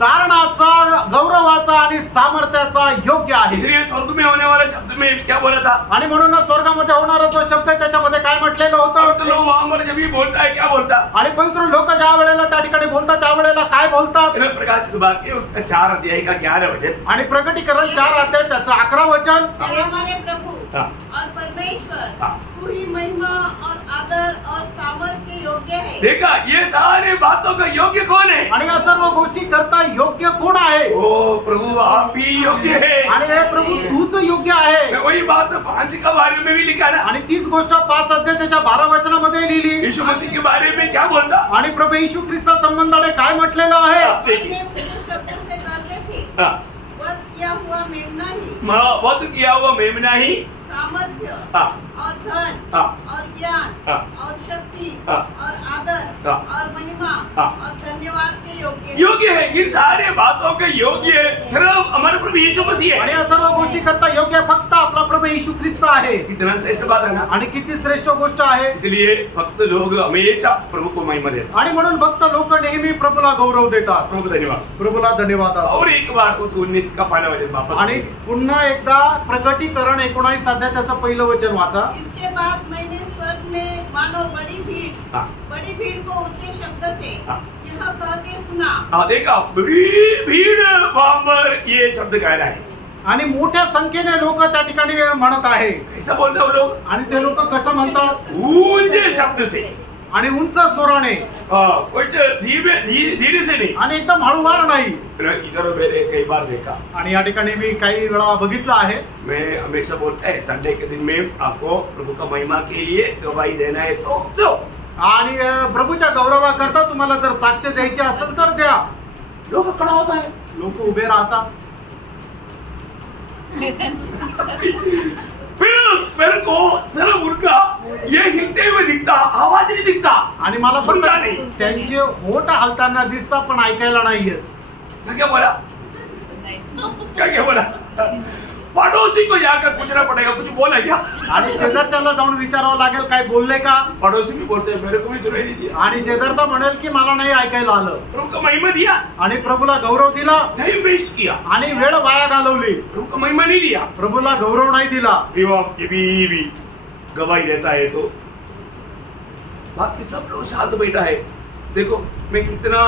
तारणाचा, गौरवाचा आणि सामर्थ्याचा योग्य आहे। इसलिए स्वर्ग में होने वाला शब्द में क्या बोला था? आणि म्हणूनच स्वर्गामध्ये होणारा जो शब्द आहे त्याच्यामध्ये काय म्हटलेलं तो होतं? लोग वहां पर जब भी बोलता है क्या बोलता? आणि पवित्र लोक ज्या वेळेला त्या ठिकाणी बोलतात त्यावेळेला काय बोलतात? प्रकाशित वाक्य उसका 4 अध्याय का 11 वचन। आणि प्रकटीकरण 4 अध्याय त्याचं 11 वचन। हमारे प्रभु हाँ। और परमेश्वर, हाँ। तू ही महिमा और आदर और सामर्थ्य के योग्य है। देखा, ये सारे बातों का योग्य कौन है? आणि या सर्व गोष्टी करता योग्य कोण आहे? ओ प्रभु, आप भी योग्य है। आणि हे प्रभू तूच योग्य आहे। वही बात 5 का बारे में भी लिखा ना। आणि तीच गोष्ट 5 अध्याय त्याच्या 12 वचनामध्ये लिहिली। यीशु मसीह के बारे में क्या बोलता? आणि प्रभू येशू ख्रिस्ता संबंधाने काय म्हटलेलं आहे? अपने पुरुष शब्द से कहते थे, हाँ। वध किया हुआ मेमना ही वध किया हुआ मेमना ही सामर्थ्य हाँ। और धन हाँ। और ज्ञान हाँ। और शक्ति हाँ। और आदर हाँ। और महिमा हाँ। और धन्यवाद के योग्य है। योग्य है। इन सारे बातों के योग्य है सिर्फ हमारे प्रभु यीशु मसीह आणि है। या सर्व गोष्टी करता योग्य फक्त आपला प्रभू येशू ख्रिस्त आहे। कितना श्रेष्ठ बात है ना। आणि किती श्रेष्ठ गोष्ट आहे। इसलिए भक्त लोग हमेशा प्रभु को महिमा देते। आणि म्हणून भक्त लोक नेहमी प्रभूला गौरव देतात। प्रभु धन्यवाद। प्रभूला धन्यवाद असो। और एक बार उस 19 का 5 वचन वापस। आणि पुन्हा एकदा प्रकटीकरण 19 अध्याय त्याचं पहिलं वचन वाचा। इसके बाद मैंने स्वर्ग में मानो हाँ। बड़ी भीड़ को ऊंचे शब्द से हाँ। यह कहते सुना। हाँ, देखा, बड़ी भीड़ वहां पर ये शब्द कह रहा है। आणि मोठ्या संख्येने लोक त्या ठिकाणी म्हणत आहे। कैसा बोलते हैं वो लोग? आणि ते लोक कसं म्हणतात? ऊंचे शब्द से। आणि उंच स्वराने, कुछ धीरे से नहीं। आणि एकदम हळूवार नाही। इधर मैंने कई बार देखा। आणि या ठिकाणी मी काही वेळा बघितलं आहे। मैं हमेशा बोलता है संडे के दिन में आपको प्रभु का महिमा के लिए गवाही देना है तो दो। आणि प्रभूच्या गौरवाकरता तुम्हाला जर साक्ष द्यायची असेल तर द्या। लोग खड़ा होता है, लोक उभे राहतात। फिर मेरे को सिर्फ उनका ये हिलते हुए दिखता, आवाज नहीं दिखता। आणि मला सुनता नहीं। फक्त त्यांचे होठ हलताना दिसतात पण ऐकायला नाहीये। क्या बोला? क्या बोला? पड़ोसी को जाकर पूछना पड़ेगा, कुछ बोला क्या? आणि शेजारच्याला जाऊन विचारावं लागेल काय बोलले का। पड़ोसी भी बोलते हैं मेरे को भी सुनाई नहीं दिया। आणि शेजारचा म्हणेल की मला नाही ऐकायला आलं। प्रभु का महिमा दिया, आणि प्रभूला गौरव दिला टाइम वेस्ट किया। आणि वेळ वाया घालवली। प्रभु का महिमा नहीं दिया, प्रभूला गौरव नाही दिला। वो आपकी भी गवाही देता है तो बाकी सब लोग शांत बैठा है। देखो मैं कितना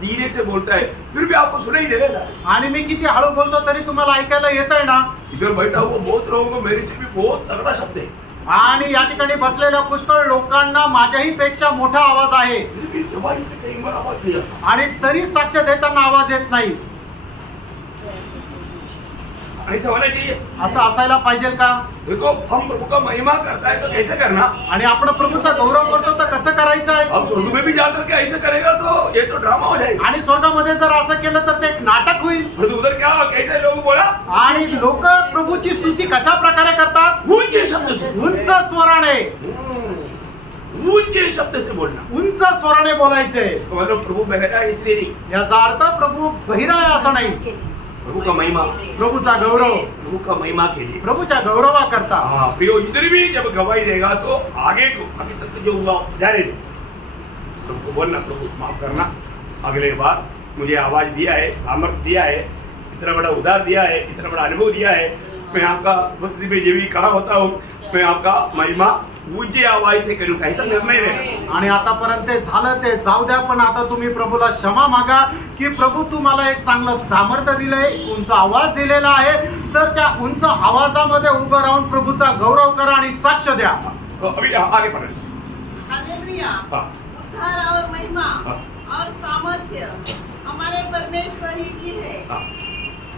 धीरे से बोलता है फिर भी आपको सुनाई दे रहा है। आणि मी किती हळू बोलतो तरी तुम्हाला ऐकायला येत आहे ना। इधर बैठा हुआ बहुत लोगों को मेरे से भी बहुत तगड़ा शब्द है। आणि या ठिकाणी बसलेल्या पुष्कळ लोकांना माझ्याही पेक्षा मोठा आवाज आहे गवाही से कहीं बड़ा आवाज नहीं आता। आणि तरी साक्ष देताना आवाज येत नाही. ऐसा होना चाहिए। असं असायला पाहिजे का? देखो हम प्रभु का महिमा करता है तो कैसे करना? आणि आपण प्रभूचा गौरव करतो तर कसं करायचं आहे? अब स्वर्ग में भी जाकर के ऐसे करेगा तो ये तो ड्रामा हो जाएगा। आणि स्वर्गामध्ये जर असं केलं तर ते एक नाटक होईल. परंतु उधर क्या कैसे लोग बोला? आणि लोक प्रभूची स्तुती कशा प्रकारे करतात? ऊंचे शब्द से। उंच स्वराने, ऊंचे शब्द से बोलना। उंच स्वराने बोलायचे. मतलब प्रभु बहरा है इसलिए नहीं, याचा अर्थ प्रभू बहिरा आहे असं नाही. प्रभु का महिमा, प्रभूचा गौरव, प्रभु का महिमा के लिए। प्रभूच्या गौरवा करता. हाँ, फिर वो इधर भी जब गवाही देगा तो आगे को अभी तक जो हुआ जाने दो। प्रभु को बोलना, प्रभु माफ करना, अगले बार मुझे आवाज दिया है, सामर्थ्य दिया है, इतना बड़ा उद्धार दिया है, इतना बड़ा अनुभव दिया है, मैं आपका उपस्थिति में जब भी खड़ा होता हूँ मैं आपका महिमा ऊंची आवाज से करूँगा, ऐसा निर्णय लेना। आणि आतापर्यंत ते झालं ते जाऊ द्या, पण आता तुम्ही प्रभूला क्षमा मागा की प्रभू तू मला एक चांगलं सामर्थ्य दिलंय, उंच आवाज दिलेला आहे, तर त्या उंच आवाजामध्ये उभं राहून प्रभूचा गौरव करा आणि साक्ष द्या. तो अभी आगे बढ़े। हालेलुया। हाँ, उद्धार और महिमा हाँ। और सामर्थ्य हमारे परमेश्वर ही की है, हाँ,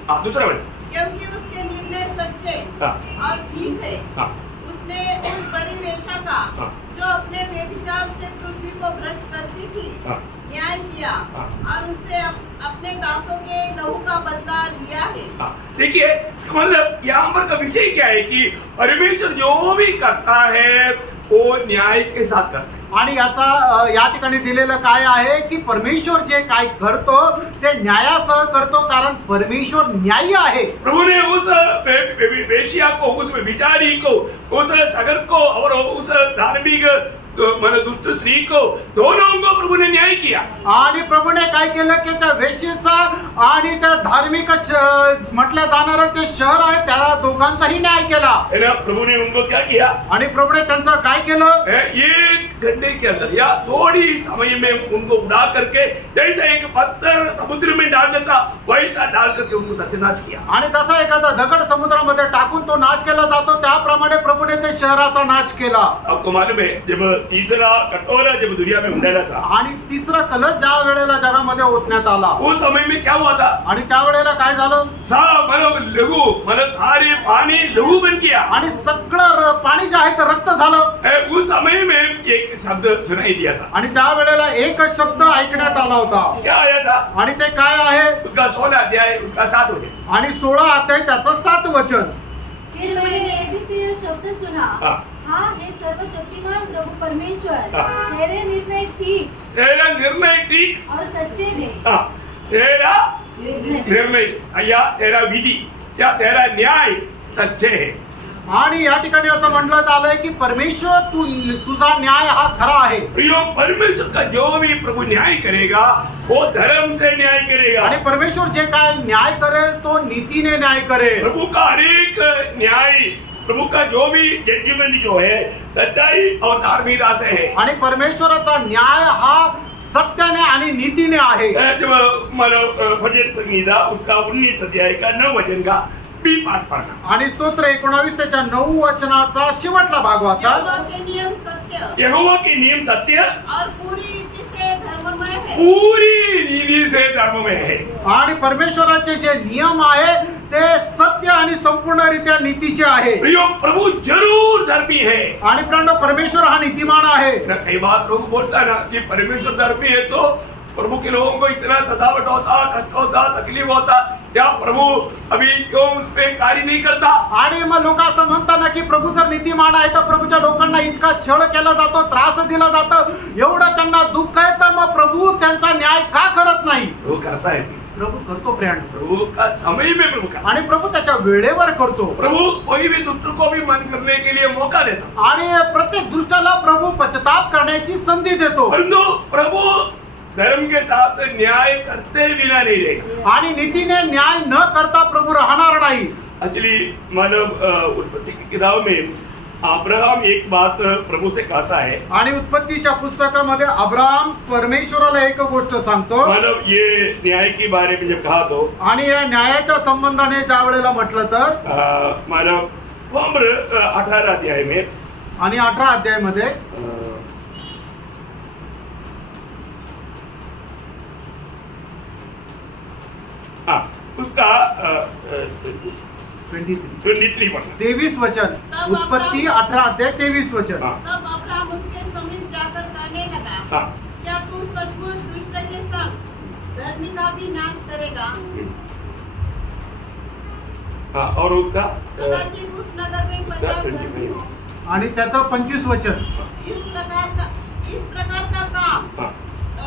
हाँ, दूसरा बढ़े। क्योंकि उसके निर्णय सच्चे हाँ, और ठीक है। हाँ, उसने उस बड़ी वेश्या का हाँ। जो अपने व्यभिचार से पृथ्वी को भ्रष्ट करती थी हाँ। न्याय किया हाँ। और उससे अपने दासों के लहू का बदला लिया है। हाँ, देखिए इसका मतलब यहाँ पर का विषय क्या है कि परमेश्वर जो भी करता है वो न्याय के साथ करता है। आणि याचा या ठिकाणी दिलेलं काय आहे की परमेश्वर जे काय करतो ते न्यायासह करतो, कारण परमेश्वर न्यायी आहे. प्रभु ने उस वेश्या को, उस विचारी को, उस सागर को और उस धार्मिक मन दुष्ट स्त्री को, दोनों को प्रभु ने न्याय किया। आणि प्रभूने काय केलं की त्या वेश्येचा आणि त्या धार्मिक म्हटलं जाणारं ते शहर आहे त्या दोघांचाही न्याय केला. है ना? प्रभु ने उनको क्या किया? आणि प्रभूने त्यांचं काय केलं? एक घंटे के अंदर या थोड़ी समय में उनको उड़ा करके जैसे एक पत्थर समुद्र में डाल देता वैसा डाल करके उनको सत्यानाश किया। आणि तसा एखादा दगड समुद्रामध्ये टाकून तो नाश केला जातो त्याप्रमाणे प्रभूने ते शहराचा नाश केला. आपको मालूम है जब तीसरा कटोरा जब दुनिया में उंडाला था आणि तिसरा कलश ज्या वेळेला जगामध्ये ओतण्यात आला उस समय में क्या हुआ था? आणि त्यावेळेला काय झालं? लघु मतलब सारे पानी लघु बन गया आणि सगळं पाणी जे आहे ते रक्त झालं. उस समय में एक शब्द सुनाई दिया था। आणि त्यावेळेला एक शब्द ऐकण्यात आला होता. क्या आया था? आणि ते काय आहे? उसका 16 अध्याय उसका 7 हो गया। आणि 16 अध्याय त्याचं 7 वचन. फिर मैंने एक से यह शब्द सुना, हाँ। हाँ हे सर्वशक्तिमान प्रभु परमेश्वर, हाँ। मेरे निर्णय ठीक तेरा निर्णय ठीक, और सच्चे है. हाँ, तेरा निर्णय या तेरा विधि या तेरा न्याय सच्चे है। आणि या ठिकाणी असं म्हटलं आलंय की परमेश्वर तुझा न्याय हा खरा आहे. प्रियो, परमेश्वर का जो भी प्रभु न्याय करेगा वो धर्म से न्याय करेगा। आणि परमेश्वर जे काय न्याय करेल तो नीतीने न्याय करेल. प्रभु का हर एक न्याय, प्रभु का जो भी जजमेंट जो है सच्चाई और धार्मिकता से है। आणि परमेश्वराचा न्याय हा सत्याने आणि नीतीने आहे. जब मतलब भजन संगीता उसका 19 अध्याय का 9 वचन का भी पाठ पढ़ना। आणि स्तोत्र 19 त्याच्या 9 वचनाचा शेवटला भाग वाचा. यहोवा के नियम सत्य यहोवा के नियम सत्य और पूरी रीति से धर्ममय है। पूरी रीति से धर्म में है। आणि परमेश्वराचे जे नियम आहे ते सत्य आणि संपूर्णरित्या नीतीचे आहे. प्रियो, प्रभु जरूर धर्मी है। आणि प्रिय परमेश्वर हा नीतिमान आहे. कई बार लोग बोलता है ना कि परमेश्वर धर्मी है तो प्रभु के लोगों को इतना सतावट होता, कष्ट होता, तकलीफ होता, क्या प्रभु अभी क्यों उस पे कार्य नहीं करता? आणि मग लोक असं म्हणतात ना की प्रभू जर नीतिमान आहे तर प्रभूच्या लोकांना इतका छळ केला जातो, त्रास दिला जातो, एवढं त्यांना दुःख आहे, तर मग प्रभू त्यांचा न्याय का करत नाही? वो करता है। प्रभू करतो प्रियांनो. प्रभु का समय में प्रभु का, आणि प्रभू त्याच्या वेळेवर करतो. प्रभु कोई भी दुष्ट को भी मन करने के लिए मौका देता, आणि प्रत्येक दुष्टाला प्रभू पश्चाताप करण्याची संधी देतो. परंतु प्रभु धर्म के साथ न्याय करते बिना नहीं रहेगा। आणि नीतीने न्याय न करता प्रभू राहणार नाही. एक्चुअली मानव उत्पत्ति की किताब में अब्राहम एक बात प्रभु से कहता है। आणि उत्पत्तीच्या पुस्तकामध्ये अब्राहम परमेश्वराला एक गोष्ट सांगतो. मानव ये न्याय के बारे में जब कहा तो आणि या न्यायाच्या संबंधाने ज्या वेळेला म्हटलं तर मानव 18 अध्याय में आणि 18 अध्यायामध्ये हाँ उसका 23 23 वचन, उत्पत्ती 18 अध्याय 23 वचन. हाँ तब अब्राहम उसके समीप जाकर कहने लगा, हाँ क्या तू सचमुच दुष्ट के संग धर्मी का भी नाश करेगा? हाँ और उसका कदाचित उस नगर में 50 धर्मी हो. आणि त्याचं 25 वचन. इस प्रकार का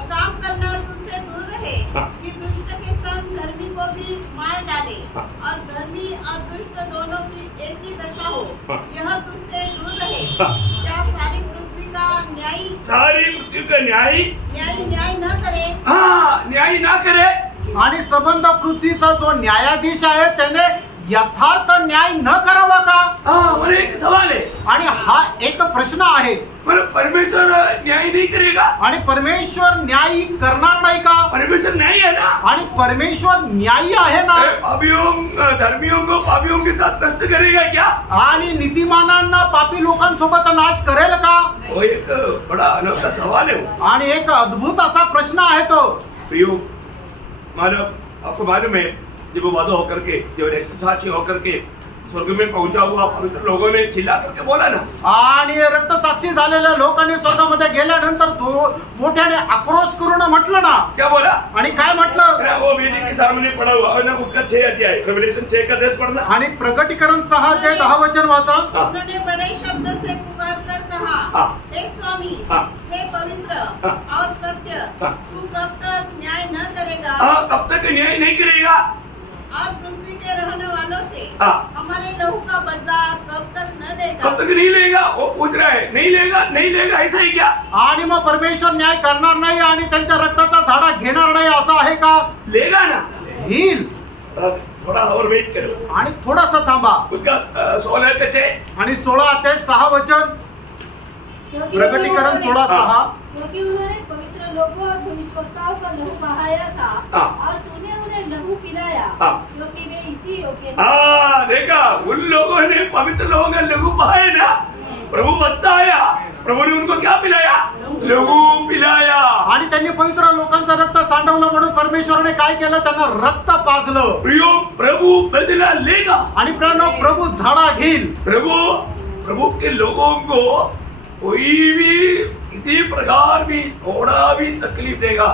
काम करना तुझसे दूर रहे हाँ. कि दुष्ट के संग धर्मी को भी मार डाले हाँ. और धर्मी और दुष्ट दोनों की एक ही दशा हो. हाँ. यह तुझसे दूर रहे. हाँ. क्या सारी पृथ्वी का न्याय सारी पृथ्वी का न्याय न करे? हाँ न्याय ना करे. आणि संबंध पृथ्वीचा जो न्यायाधीश आहे त्याने यथार्थ न्याय न करावा का? हाँ मला एक सवाल है, आणि हा एक प्रश्न आहे. मतलब परमेश्वर न्याय नहीं करेगा? आणि परमेश्वर न्याय करणार नाही का? परमेश्वर न्याय है ना. आणि परमेश्वर न्यायी आहे ना. धर्मियों को पापियों के साथ नष्ट करेगा क्या? आणि नीतिमानांना पापी लोकांसोबत नाश करेल का? वो एक बड़ा अनोखा सवाल है वो. आणि एक अद्भुत असा प्रश्न आहे तो. प्रियो मानव आपको मालूम है जब वो वादा होकर के जो रक्तसाक्षी होकर के स्वर्ग में पहुंचा हुआ पवित्र लोगों ने चिल्ला करके बोला ना, आणि रक्तसाक्षी झालेल्या लोकांनी स्वर्गामध्ये गेल्यानंतर जो मोठ्याने आक्रोश करून म्हटलं ना. क्या बोला? आणि काय म्हटलं? ना वो वेदी के सामने पड़ा हुआ है ना, उसका 6 अध्याय रेवलेशन 6 का 10 पढ़ना. आणि प्रकटीकरण 6 ते 10 वचन वाचा. हाँ. उन्होंने बड़े शब्द से पुकार कर कहा, हाँ. हे स्वामी, हाँ. हे पवित्र हाँ. और सत्य, हाँ. तू कब तक न्याय न करेगा हाँ कब तक न्याय नहीं करेगा? और पृथ्वी के रहने वालों से हाँ. हमारे लहू का बदला कब तक न देगा? कब तक नहीं लेगा? वो पूछ रहा है, नहीं लेगा ऐसा ही क्या? आणि मग परमेश्वर न्याय करणार नाही आणि त्यांच्या रक्ताचा झाडा घेणार नाही असं आहे का? लेगा ना. येईल. थोड़ा और वेट करो. आणि थोडासा थांबा. उसका 16 का 6 आणि 16 ते 6 वचन. क्योंकि प्रकटीकरण उन्होंने- 16:6. क्योंकि उन्होंने पवित्र लोगों और भविष्यवक्ताओं का लहू बहाया था हाँ. और तूने उन्हें लहू पिलाया हाँ. क्योंकि वे इसी योग्य हाँ देखा, उन लोगों ने पवित्र लोगों का लघु बहाया ना, प्रभु बताया, प्रभु ने उनको क्या पिलाया? लघु पिलाया. आणि त्यांनी पवित्र लोकांचं रक्त सांडवलं म्हणून परमेश्वराने काय केलं? त्यांना रक्त पाजलं. प्रियो प्रभु बदला लेगा. आणि प्रभू झाडा घेईल. प्रभु के लोगों को कोई भी किसी प्रकार भी थोड़ा भी तकलीफ देगा,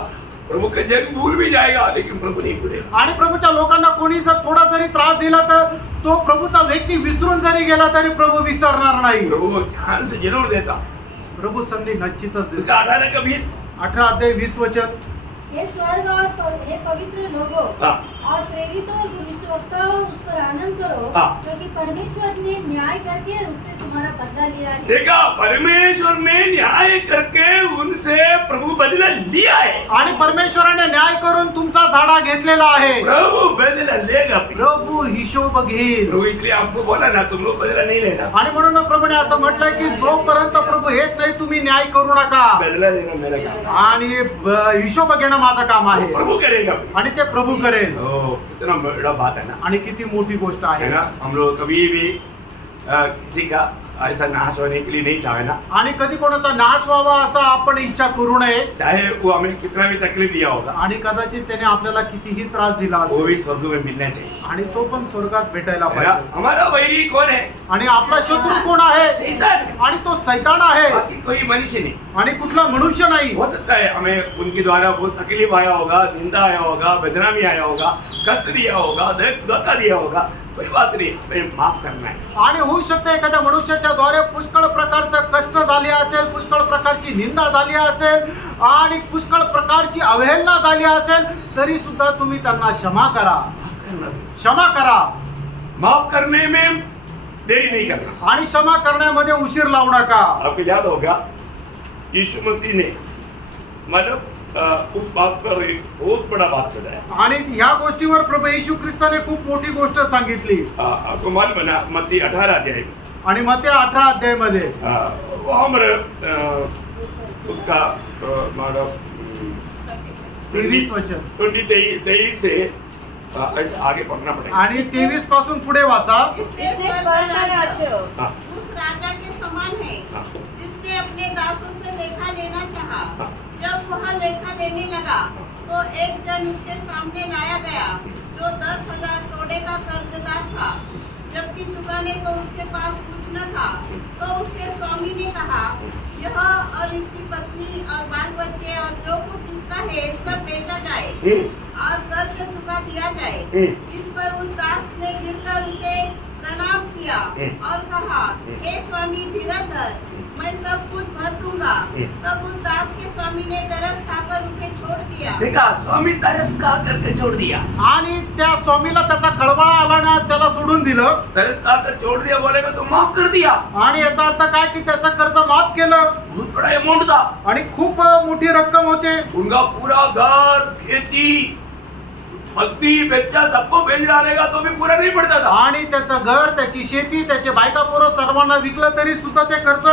प्रभु के जन भूल भी जाएगा लेकिन प्रभु नहीं भूलेगा. आणि प्रभूच्या लोकांना कोणी जर थोडा जरी त्रास दिला तर तो प्रभूचा व्यक्ती विसरून जरी गेला तरी प्रभू विसरणार नाही. प्रभु ध्यान से जरूर देता. प्रभू संधी निश्चितच देतो. उसका 18 का 20 18 अध्याय 20 वचन. हे स्वर्ग और हे पवित्र लोगों हाँ. और प्रेरितों और भविष्यवक्ताओं उस पर आनंद करो हाँ. क्योंकि परमेश्वर ने न्याय करके उससे तुम्हारा बदला लिया है. देखा, परमेश्वर ने न्याय करके उनसे प्रभु बदला लिया है. आणि परमेश्वराने न्याय करून तुमचा झाडा घेतलेला आहे. प्रभु बदला लेगा. प्रभू हिशोब घेईल. प्रभु इसलिए आपको बोला ना, तुम लोग बदला नहीं लेना. आणि म्हणून प्रभूने असं म्हटलंय की जोपर्यंत प्रभू येत नाही तुम्ही न्याय करू नका. बदला लेना मेरा काम. आणि हिशोब घेणं माझं काम आहे. प्रभु करेगा. आणि ते प्रभू करेल. कितना बड़ा बात है ना. आणि किती मोठी गोष्ट है आहे ना. हम लोग कभी भी किसी का ऐसा नाश होने के लिए नहीं चाहे ना. आणि कधी कोणाचा नाश व्हावा असं आपण इच्छा करू नये. चाहे वो हमें कितना भी तकलीफ दिया होगा, आणि कदाचित त्याने आपल्याला कितीही त्रास दिला वो असेल भी स्वर्ग में मिलना चाहिए. आणि तो पण स्वर्गात भेटायला है ना. पाहिजे. हमारा वैरी कौन है? आणि आपला शत्रू कोण आहे? शैतान है. आणि तो सैतान आहे. बाकी कोई मनुष्य नहीं. आणि कुठला मनुष्य नाही. हो सकता है हमें उनके द्वारा बहुत तकलीफ आया होगा, निंदा आया होगा, बदनामी आया होगा, कष्ट दिया होगा, धोखा दिया होगा. कोई बात नहीं, हमें माफ करना है. आणि होऊ शकते एखाद्या मनुष्याच्या द्वारे पुष्कळ प्रकारचं कष्ट झाले असेल, पुष्कळ प्रकारची निंदा झाली असेल आणि पुष्कळ प्रकारची अवहेलना झाली असेल तरी सुद्धा तुम्ही त्यांना क्षमा करा. क्षमा करा. माफ करने में देरी नहीं करना. आणि क्षमा करण्यामध्ये उशीर लावू नका. आपको याद होगा यीशु मसीह ने मतलब उस बात पर एक बहुत बड़ा बात बताया. आणि ह्या गोष्टीवर प्रभू येशू ख्रिस्ताने खूप मोठी गोष्ट सांगितली. आपको मालूम है ना, मत्ती 18 अध्याय. आणि मत्ती 18 अध्यायमध्ये वहाँ पर उसका मतलब 23 वचन 23 से आगे पढ़ना पड़ेगा. आणि 23 पासून पुढे वाचा. इसलिए स्वर्ग का राज्य हाँ. उस राजा के समान है, हाँ। जिसने अपने दासों से लेखा लेना चाहा। हाँ। जब वह लेखा लेने लगा तो एक जन उसके सामने लाया गया जो 10,000 तोड़े का कर्जदार था, जबकि चुकाने को उसके पास कुछ न था। तो उसके स्वामी ने कहा, यह और इसकी पत्नी और बाल बच्चे और जो कुछ इसका है सब बेचा जाए और कर्ज चुका दिया जाए। इस पर उस दास ने गिरकर उसे प्रणाम किया और कहा, हे स्वामी धीरज धर, मैं सब कुछ भर दूंगा। तब उस दास के स्वामी ने तरस खाकर उसे छोड़ दिया। देखा, स्वामी तरस खा करके छोड़ दिया। आणि त्या स्वामीला त्याचा कळवळा आला ना, त्याला सोडून दिलं. तरस खा कर छोड़ दिया बोलेगा तो माफ कर दिया। आणि याचा अर्थ काय की त्याचं कर्ज माफ केलं बहुत बड़ा अमाउंट था। आणि खूप मोठी रक्कम होते. उनका पूरा घर, खेती, पत्नी, बच्चा सबको बेच डालेगा तो भी पूरा नहीं पड़ता था। आणि त्याचं घर, त्याची शेती, त्याचे बायका पोरं सर्वांना विकलं तरी सुद्धा ते कर्ज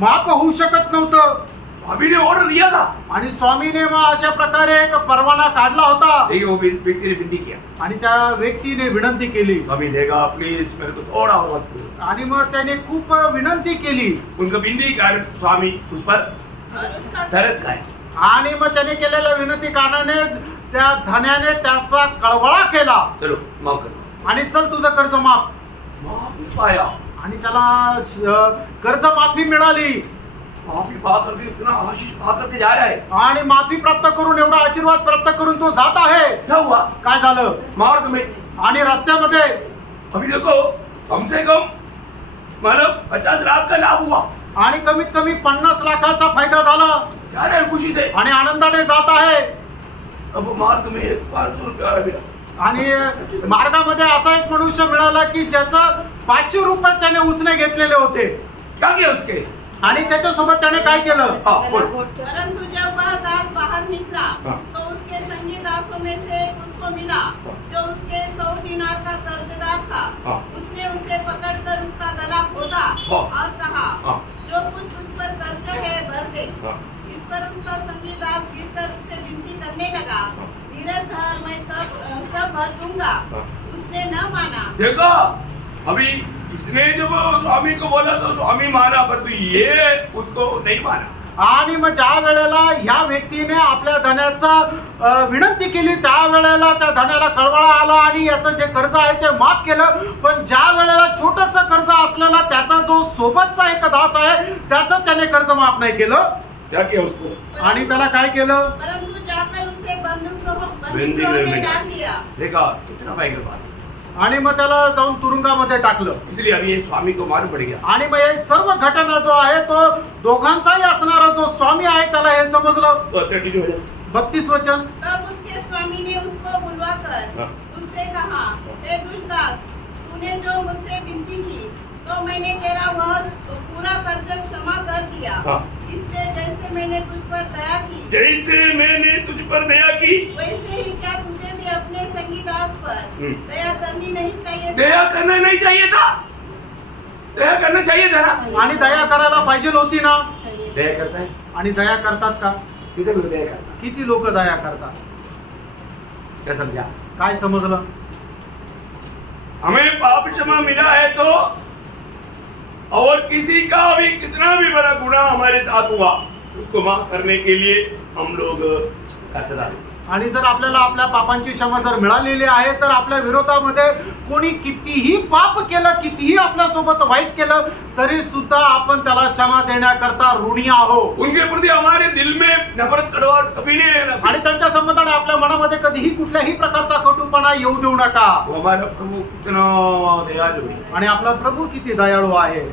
माफ होऊ शकत नव्हतं. स्वामी ने ऑर्डर दिया था। आणि स्वामीने मग अशा प्रकारे एक परवाना काढला होता. देखिए वो व्यक्ति ने विनती किया, आणि त्या व्यक्तीने विनंती केली. स्वामी देगा प्लीज मेरे को थोड़ा और वक्त दो। आणि मग त्याने खूप विनंती केली. उनका विनती कर स्वामी उस पर तरस खाए। आणि मग त्याने केलेल्या विनंती कारणाने त्या धन्याने त्याचा कळवळा केला चलो माफ करो। आणि चल तुझं कर्ज माफ. माफी पाया, आणि त्याला कर्ज माफी मिळाली. माफी पा करके इतना आशीष पा करके जा रहा है। आणि माफी प्राप्त करून एवढा आशीर्वाद प्राप्त करून तो जात आहे. क्या हुआ काय झालं? मार्ग में आणि रस्त्यामध्ये अभी देखो कम से कम मतलब 50 लाख का लाभ हुआ। आणि कमीत कमी 50 लाखाचा फायदा झाला. जा रहे हैं खुशी से। आणि आनंदाने जात आहे. अब मार्ग में 500 रुपया मिला। आणि मार्गामध्ये असा एक मनुष्य मिळाला की ज्याचं 500 रुपये त्याने उसने घेतलेले होते. क्या किया उसके? आणि त्याच्यासोबत त्याने काय केलं? हाँ बोल। परंतु जब वह दास बाहर निकला हाँ। तो उसके संगी दासों में से एक उसको मिला जो उसके 100 दिनार का कर्जदार था। हाँ। उसने उसे पकड़कर उसका गला खोदा हाँ। और कहा, हाँ। जो कुछ तुझ पर कर्ज है भर दे। हाँ। इस पर उसका संगी दास गिरकर उससे विनती करने लगा, धीरज धर, मैं सब भर दूंगा। हाँ। उसने न माना। देखो अभी इसने जब स्वामी को बोला तो स्वामी माना, पर तो ये उसको नहीं माना। आणि मग ज्या वेळेला ह्या व्यक्तीने आपल्या धन्याचा विनंती केली त्या वेळेला त्या धन्याला कळवळा आला आणि याचं जे कर्ज आहे ते माफ केलं. पण ज्या वेळेला छोटस कर्ज असलेला त्याचा जो सोबतचा एक दास आहे त्याचं त्याने कर्ज माफ नाही केलं. क्या किया उसको? आणि त्याला काय केलं? परंतु जाकर उसे बंदूक में में डाल दिया। देखा कितना भयंकर बात। आणि मग त्याला जाऊन तुरुंगामध्ये टाकलं. इसलिए अभी ये स्वामी को मालूम पड़ गया। आणि मग हे सर्व घटना जो आहे तो दोघांचाही असणारा जो स्वामी आहे त्याला हे समजलं. तो 32 हो जाए। 32 वचन. तब उसके स्वामी ने उसको बुलवाकर हाँ। उससे कहा, हे दुष्ट दास, तूने जो मुझसे विनती की तो मैंने तेरा वह पूरा कर्ज क्षमा कर दिया। हाँ। इसलिए जैसे मैंने तुझ पर दया की, जैसे मैंने तुझ पर दया की वैसे ही क्या तुझे भी अपने संगी दास पर दया करनी नहीं चाहिए थी? दया करना नहीं चाहिए था। दया करना चाहिए था ना। आणि दया करायला पाहिजे होती ना. दया करता है? आणि दया करतात का? कितने लोग दया करता? किती लोक दया करतात? क्या समझा? काय समजलं? हमें पाप क्षमा मिला है तो, और किसी का भी कितना भी बड़ा गुनाह हमारे साथ हुआ उसको माफ करने के लिए हम लोग कर्जदार हैं। आणि जर आपल्याला आपल्या पापांची क्षमा जर मिळालेली आहे तर आपल्या विरोधामध्ये कोणी कितीही पाप केलं, कितीही आपल्यासोबत वाईट केलं तरी सुद्धा आपण त्याला क्षमा देण्याकरता ऋणी आहोत. उनके प्रति हमारे दिल में नफरत कड़वाहट कभी नहीं रहना। आणि त्यांच्या संबंधाने आपल्या मनामध्ये कधीही कुठल्याही प्रकारचा कटुपणा येऊ देऊ नका. वो हमारा प्रभु कितना दयालु है। आणि आपला प्रभू किती दयाळू आहे.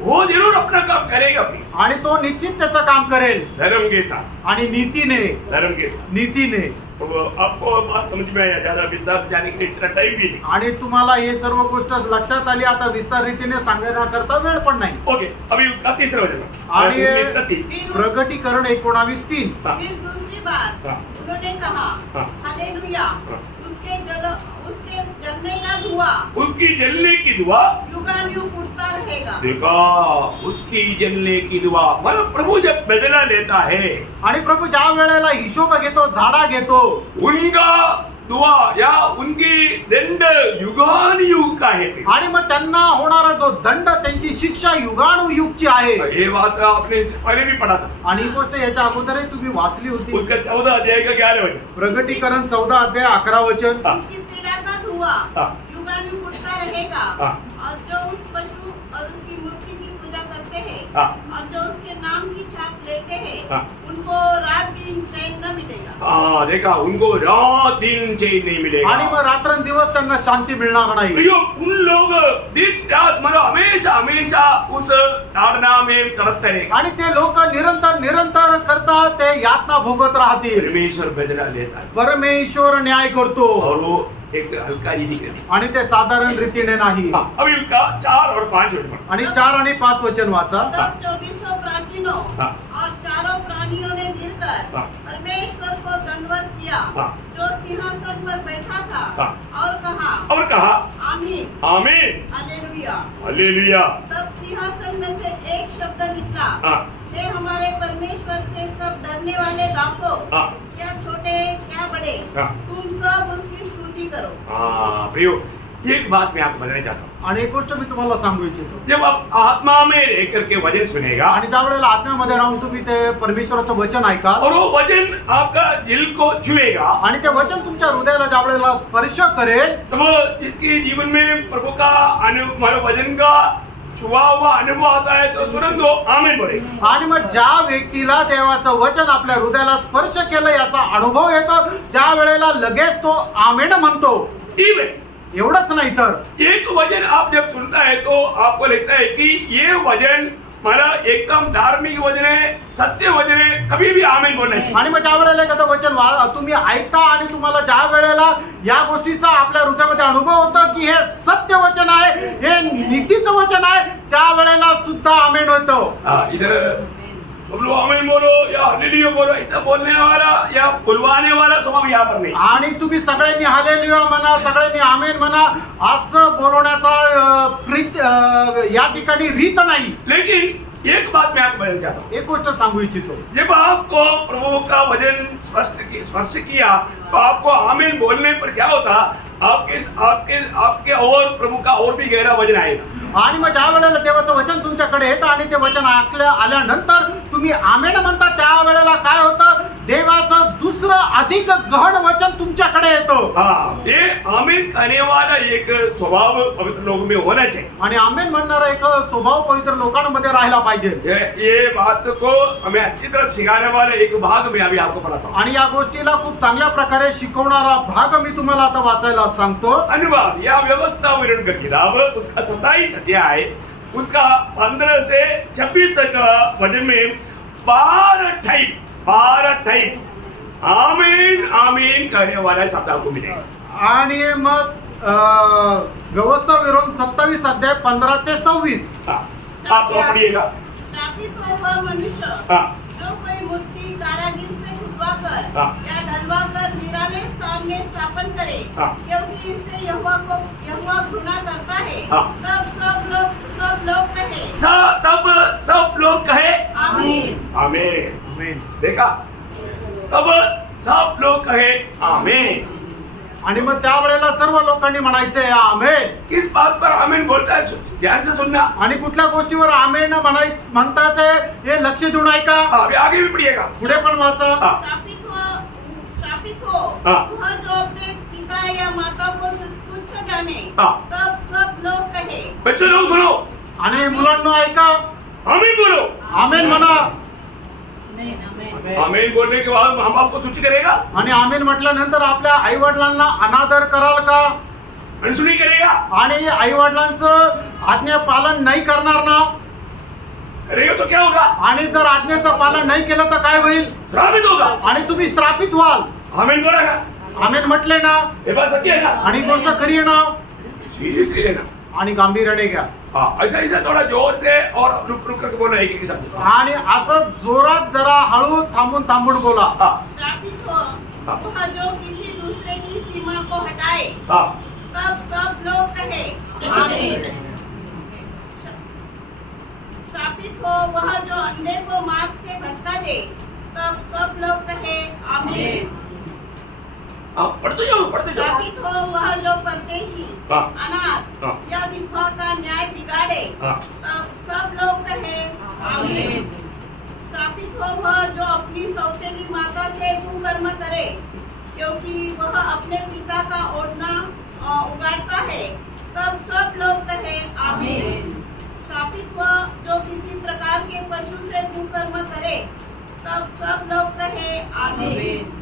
वो जरूर अपना काम करेगा भी, आणि तो निश्चित त्याचं काम करेल. धर्म के साथ, आणि नीतीने धर्म के साथ। नीतीने. तो आपको बात समझ में आया, ज्यादा विस्तार से जाने के लिए इतना टाइम भी नहीं। आणि तुम्हाला हे सर्व गोष्ट लक्षात आली. आता विस्तार रीतीने सांगण्याकरता वेळ पण नाही. ओके, अभी उसका तीसरा वचन। आणि इसका तीन। फिर प्रगटीकरण 19:3. हाँ। फिर दूसरी बार हाँ। उन्होंने कहा, हाँ। हालेलुया, हाँ। उसके जलने का धुआं उसकी जलने की दुआ, युगानुयुग उठता रहेगा। देखा उसकी जलने की दुआ, मतलब प्रभु जब बदला लेता है आणि प्रभू ज्या वेळेला हिशोब घेतो, झाडा घेतो, उनका दुआ या उनकी दंड युगानुयुग का है। आणि मग त्यांना होणारा जो दंड त्यांची शिक्षा युगानुयुगची आहे. ये बात आपने इससे पहले भी पढ़ा था। आणि ही गोष्ट याच्या अगोदरही तुम्ही वाचली होती. उसका 14 अध्याय का 11 वचन। प्रगटीकरण 14 अध्याय 11 वचन. हाँ। उसकी पीड़ा का धुआं हाँ। युगानुयुग उठता रहेगा हाँ। और जो उस पशु और उसकी मूर्ति की पूजा करते हैं हाँ। और जो उसके नाम की छाप लेते हैं हाँ। उनको रात दिन चैन न मिलेगा। हाँ, देखा, उनको रात दिन चैन नहीं मिलेगा। आणि मग रात्रंदिवस त्यांना शांती मिळणार नाही. प्रियो, उन लोग दिन रात मतलब हमेशा हमेशा उस ताड़ना में तड़पते रहेगा। आणि ते लोक निरंतर करता ते यातना भोगत राहतील. परमेश्वर बदला लेता है परमेश्वर न्याय करतो और वो एक हल्का रीति करनी। आणि ते साधारण रीतीने नाही. हाँ, अभी उसका 4 और 5 वचन पढ़ो। आणि 4 आणि 5 वचन वाचा. तब 24 प्राचीनों हाँ। और चारों प्राणियों ने गिरकर हाँ। परमेश्वर को दंडवत किया हाँ। जो सिंहासन पर बैठा था हाँ। और कहा और कहा आमीन आमीन हालेलुया। हालेलुया। तब सिंहासन में से एक शब्द निकला, हाँ। हे हमारे परमेश्वर से सब डरने वाले दासों, हाँ। क्या छोटे क्या बड़े, हाँ। तुम सब उसकी स्तुति करो। हाँ प्रियो, एक बात मैं आपको बताना चाहता हूँ। आणि एक गोष्ट मी तुम्हाला सांगू इच्छितो. जब आप आत्मा में रहकर के वचन सुनेगा आणि ज्या वेळेला आत्म्यामध्ये राहून तुम्ही ते परमेश्वराचं वचन ऐकाल और वो वचन आपका दिल को छुएगा, आणि ते वचन तुमच्या हृदयाला ज्या वेळेला स्पर्श करेल तो जिसके जीवन में प्रभु का हमारे वचन का छुआ हुआ अनुभव आता है तो तुरंत वो आमीन बोलेगा। आणि मग ज्या व्यक्तीला देवाचं वचन आपल्या हृदयाला स्पर्श केलं याचा अनुभव येतो त्या वेळेला लगेच तो आमेन म्हणतो. इवन एवढंच नाही तर एक वचन आप जब सुनता है तो आपको लगता है कि ये वचन मला एकदम धार्मिक वचन है, सत्य वचन है, कभी भी आमीन बोलना चाहिए। आणि मग ज्या वेळेला एखादं वचन तुम्ही ऐकता आणि तुम्हाला ज्या वेळेला या गोष्टीचा आपल्या हृदयामध्ये अनुभव होतो की हे सत्य वचन आहे, हे नीतीचं वचन आहे, त्या वेळेला सुद्धा आमेन होतो. इधर सब लोग आमीन बोलो या हालेलुया बोलो ऐसा बोलने वाला या बुलवाने वाला स्वभाव यहाँ पर नहीं। आणि तुम्ही सगळ्यांनी हालेलुया म्हणा, सगळ्यांनी आमेन म्हणा असं बोलवण्याचा या ठिकाणी रीत नाही. लेकिन एक बात मैं आपको बताना चाहता हूँ। एक गोष्ट सांगू इच्छितो. जब आपको प्रभु का वचन स्पर्श किया तो आपको आमीन बोलने पर क्या होता, आपके आपके आपके और प्रभु का और भी गहरा वचन आएगा। आणि मग ज्या वेळेला देवाचं वचन तुमच्याकडे येतं आणि ते वचन आल्यानंतर तुम्ही आमेन म्हणता त्या वेळेला काय होतं, देवाचं दुसरं अधिक गहन वचन तुमच्याकडे येतं. हाँ, ये आमीन कहने वाला एक स्वभाव पवित्र लोगों में होना चाहिए। आणि आमेन म्हणणारा एक स्वभाव पवित्र लोकांमध्ये राहिला पाहिजे. ये बात को हमें अच्छी तरह सिखाने वाला एक भाग मैं अभी आपको पढ़ाता हूँ। आणि या गोष्टीला खूप चांगल्या प्रकारे शिकवणारा भाग मी तुम्हाला आता वाचायला सांगतो. अनुवाद या व्यवस्था विवरण का किताब उसका 27 अध्याय उसका 15 से 26 तक वचन में 12 टाइप आमीन आमीन कहने वाला शब्द आपको मिलेगा। आणि मग व्यवस्था विवरण 27 अध्याय 15 ते 26. हाँ, आप पढ़िएगा। शापित हो वह मनुष्य हाँ। जो कोई मूर्ति कारागिर से खुदवाकर हाँ। या ढलवाकर निराले स्थान में स्थापन करे, हाँ। क्योंकि इससे यहोवा घृणा करता है। हाँ। तब सब लोग कहे तब सब लोग कहे आमीन। आमीन। आमेन. देखा, तब सब लोग कहे आमीन। आणि मग त्या वेळेला सर्व लोकांनी म्हणायचे आमेन. किस बात पर आमीन बोलता है ध्यान से सुनना। आणि कुठल्या गोष्टीवर आमेन म्हणतात हे लक्ष देऊन ऐका. अभी आगे भी पढ़िएगा। पुढे पण वाचा. हाँ। शापित हो हाँ। वह जो अपने पिता या माता को तुच्छ जाने, हाँ। तब सब लोग कहे बच्चों लोग सुनो, आणि मुलांना ऐका, आमीन बोलो। आमेन म्हणा. आमीन बोलने के बाद माँ बाप को तुच्छ करेगा, आणि आमेन म्हटल्यानंतर आपल्या आई वडिलांना अनादर कराल का, अनसुनी करेगा, आणि आई वडिलांचं आज्ञा पालन नाही करणार ना, करेगा तो क्या होगा, आणि जर आज्ञेचं पालन नाही केलं तर काय होईल, श्रापित होगा। आणि तुम्ही श्रापित व्हाल. आमीन बोला ना, आमेन म्हटले ना, ये बात सच्ची है ना, आणि गोष्ट खरी आहे ना, सीरियसली लेना। आणि गांभीर्याने घ्या. हाँ, ऐसा थोड़ा जोर से और रुक रुक करके बोलना एक शब्द। आणि असं जोरात जरा हळू थांबून बोला. हाँ, श्रापित हो वह जो किसी दूसरे की सीमा को हटाए, हाँ, तब सब लोग कहे आमीन। श्रापित हो वह जो अंधे को मार्ग से भटका दे, तब सब लोग कहे आमीन। पढ़ते जाओ। शापित हो वह जो परदेशी, हाँ। अनाथ हाँ। या विधवा का न्याय बिगाड़े। हाँ। तब सब लोग कहे आमीन। शापित हो वह जो अपनी सौतेली माता से कुकर्म करे, क्योंकि वह अपने पिता का ओढ़ना उगाड़ता है। तब सब लोग कहे आमीन। शापित वह जो किसी प्रकार के पशु से कुकर्म करे, तब सब लोग कहे आमीन।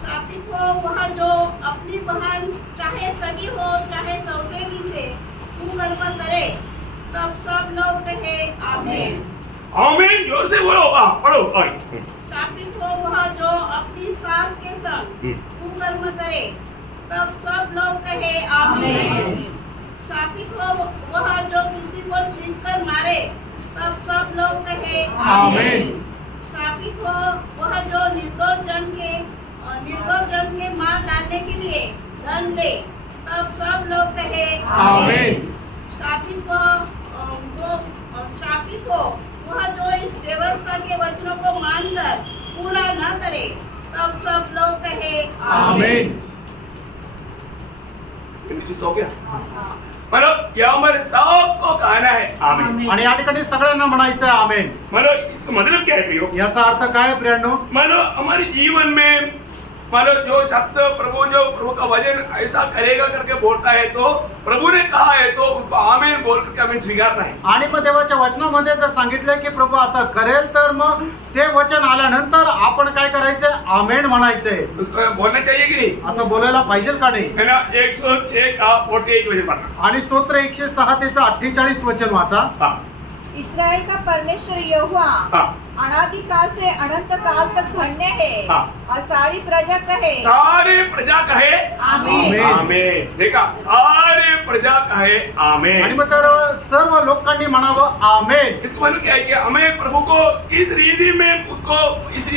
शापित हो वह जो अपनी बहन चाहे सगी हो चाहे सौतेली से कुकर्म करे, तब सब लोग कहे आमीन। आमीन, जोर से बोलो। पढ़ो। शापित हो वह जो अपनी सास के संग कुकर्म करे, तब सब लोग कहे आमीन। शापित हो वह जो किसी को छींक कर मारे, तब सब लोग कहे आमीन। शापित हो वह जो निर्दोष जन के मार डालने के लिए धन ले, तब सब लोग कहे आमीन। शापित हो वह जो इस व्यवस्था के वचनों को मानकर पूरा न करे, तब सब लोग कहे आमीन। निश्चित हो गया। मतलब यामध्ये सबको कहना है आमीन। आणि या ठिकाणी सगळ्यांना म्हणायचं आहे आमेन। मतलब इसका मतलब क्या है प्रियो? याचा अर्थ काय आहे प्रियांनो? मतलब हमारे जीवन में मतलब जो शब्द प्रभु का वचन ऐसा करेगा करके बोलता है, तो प्रभु ने कहा है तो उसको आमीन बोल करके हमें स्वीकारना है। आणि मग देवाच्या वचनामध्ये जर सांगितलंय की प्रभू असं करेल, तर मग ते वचन आल्यानंतर आपण काय करायचंय? आमेन म्हणायचंय। उसको बोलना चाहिए कि नहीं? असं बोलायला पाहिजे का नाही? है ना? 106 का 48 वचन पढ़ना। आणि स्तोत्र 106 त्याचं 48 वचन वाचा। हाँ। इस्राएल का परमेश्वर यहोवा हाँ। अनादि काल से अनंत काल तक धन्य है। हाँ। और सारी प्रजा कहे सारे प्रजा कहे आमीन। आमीन। देखा, सारे प्रजा कहे आमीन। आणि मग तर सर्व लोकांनी म्हणावं आमेन। इसका मतलब क्या है कि हमें प्रभु को इस रीति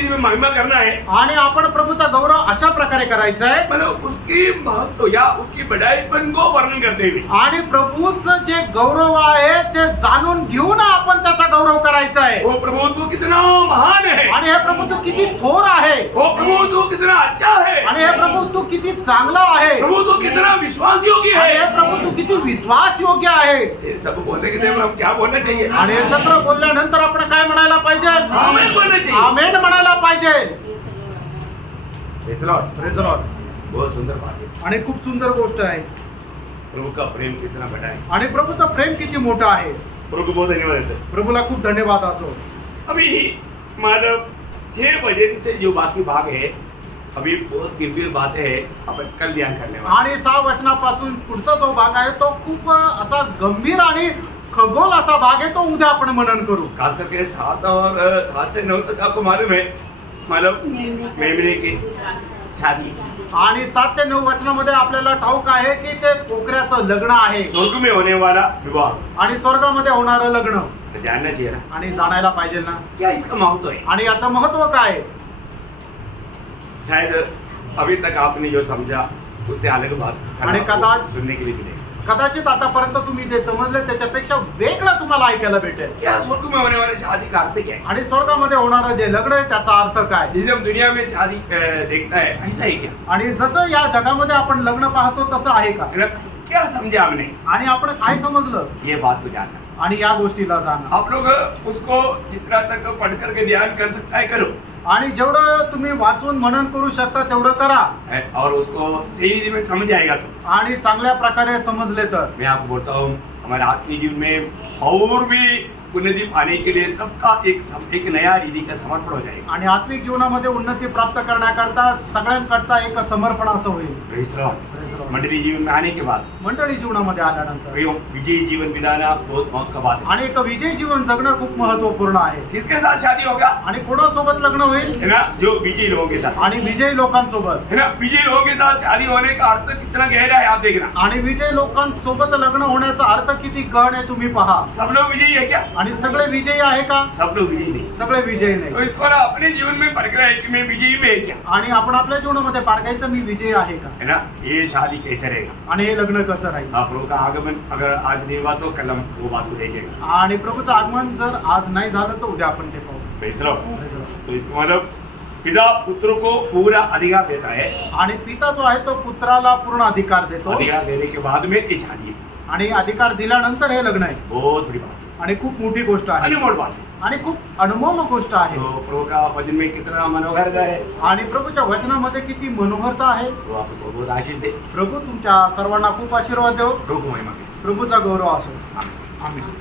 में महिमा करना है। आणि आपण प्रभूचा गौरव अशा प्रकारे करायचा आहे, मतलब उसकी महत्व या उसकी बढ़ाईपन को वर्णन करते हुए। आणि प्रभूचं जे गौरव आहे ते जाणून घेऊन आपण त्याचा गौरव करायचा आहे। वो प्रभु तू कितना महान है, आणि हे प्रभू तू किती थोर आहे, वो प्रभु तू कितना अच्छा है, आणि हे प्रभू तू किती चांगला आहे, प्रभु तू कितना विश्वास योग्य आणि हे है। प्रभू तू किती विश्वास योग्य आहे। ये सब बोलने के टाइम हम क्या बोलना चाहिए? आणि हे सगळं बोलल्यानंतर आपण काय म्हणायला पाहिजे? आमीन बोलना चाहिए। आमेन म्हणायला पाहिजे। Praise the Lord। Praise the Lord। बहुत सुंदर बात है। आणि खूप सुंदर गोष्ट आहे। प्रभु का प्रेम कितना बड़ा है, आणि प्रभूचं प्रेम किती मोठं आहे। प्रभु को बहुत धन्यवाद देते हैं। प्रभूला खूप धन्यवाद असो। अभी मतलब 6 वचन से जो बाकी भाग है, अभी बहुत गंभीर बातें है, अपन कल ध्यान करने वाले। आणि 6 वचनापासून पुढचा जो भाग आहे तो खूप असा गंभीर आणि खगोल असा भाग आहे, तो उद्या आपण मनन करू। खास करके 7 से 9 तक आपको मालूम है, मतलब मेमने की शादी, आणि 7 ते 9 वचनामध्ये आपल्याला ठाऊक आहे की ते कोकऱ्याचं लग्न आहे स्वर्ग में होने वाला विवाह। आणि स्वर्गामध्ये होणारं लग्न, तो जानना चाहिए ना, आणि जाणायला पाहिजे ना। क्या इसका महत्व है? आणि याचं महत्व काय? शायद अभी तक आपने जो समझा उससे अलग बात आणि कदाचित- सुनने के लिए मिले। कदाचित आतापर्यंत तुम्ही जे समजले त्याच्यापेक्षा वेगळं तुम्हाला ऐकायला भेटेल। क्या स्वर्ग में होने वाली शादी का अर्थ क्या है? आणि स्वर्गामध्ये होणारं जे लग्न आहे त्याचा अर्थ काय? जैसे हम दुनिया में शादी देखता है, ऐसा ही क्या? आणि जसं या जगामध्ये आपण लग्न पाहतो तसं आहे का? क्या समझा हमने? आणि आपण काय समजलं? ये बात को जानना। आणि या गोष्टीला जाणं। आप लोग उसको जितना तक पढ़ करके ध्यान कर सकता है करो, आणि जेवढं तुम्ही वाचून मनन करू शकता तेवढं करा, और उसको सही रीति में समझ आएगा तो। आणि चांगल्या प्रकारे समजले तर मैं आपको बोलता हूँ, हमारे आत्मीय जीवन में और भी उन्नति पाने के लिए सबका एक नया रीति का समर्पण हो जाएगा। आणि आत्मिक जीवनामध्ये उन्नती प्राप्त करण्याकरता सगळ्यांकरता एक समर्पण असं होईल। Praise the Lord। मंडली जीवन में आने के बाद मंडळी जीवनामध्ये आल्यानंतर विजयी जीवन बिताना बहुत महत्व का बात है। आणि एक विजयी जीवन जगणं खूप महत्वपूर्ण आहे। किसके साथ शादी होगा? आणि कोणासोबत लग्न होईल? है ना, जो विजयी लोगों के साथ। आणि विजयी लोकांसोबत। है ना, विजयी लोगों के साथ शादी होने का अर्थ कितना गहरा है आप देखना। आणि विजयी लोकांसोबत लग्न होण्याचा अर्थ किती गहन आहे तुम्ही पहा। सब लोग विजयी है क्या? आणि सगळे विजयी आहे का? सब लोग विजयी नहीं। सगळे विजयी तो नाही। इसको ना अपने जीवन में परखना है कि मैं विजयी में है क्या, आणि आपण आपल्या जीवनामध्ये पारखायचं मी विजयी आहे का, है ना। ये शादी कैसे रहेगा, आणि हे लग्न कसं राहील। आप लोगों का आगमन अगर आज नहीं हुआ तो कल हम वो बात को देखेंगे। आणि प्रभूचं आगमन जर आज नाही झालं तर उद्या आपण ते पाहू। Praise the Lord। तो इसको मतलब पिता पुत्र को पूरा अधिकार देता है। आणि पिता जो आहे तो पुत्राला पूर्ण अधिकार देतो अधिकार देने के बाद में ये शादी है। आणि अधिकार दिल्यानंतर हे लग्न आहे बहुत बड़ी बात है, आणि खूप मोठी गोष्ट आहे अनमोल बात है। आणि खूप अनमोल गोष्ट आहे तो प्रभु का वचन में कितना मनोहर है, आणि प्रभूच्या वचनामध्ये किती मनोहरता आहे। तो आपको बहुत आशीष दे। प्रभू तुमच्या सर्वांना खूप आशीर्वाद देव। प्रभु को महिमा दे। प्रभूचा गौरव असो। आमीन। आमीन।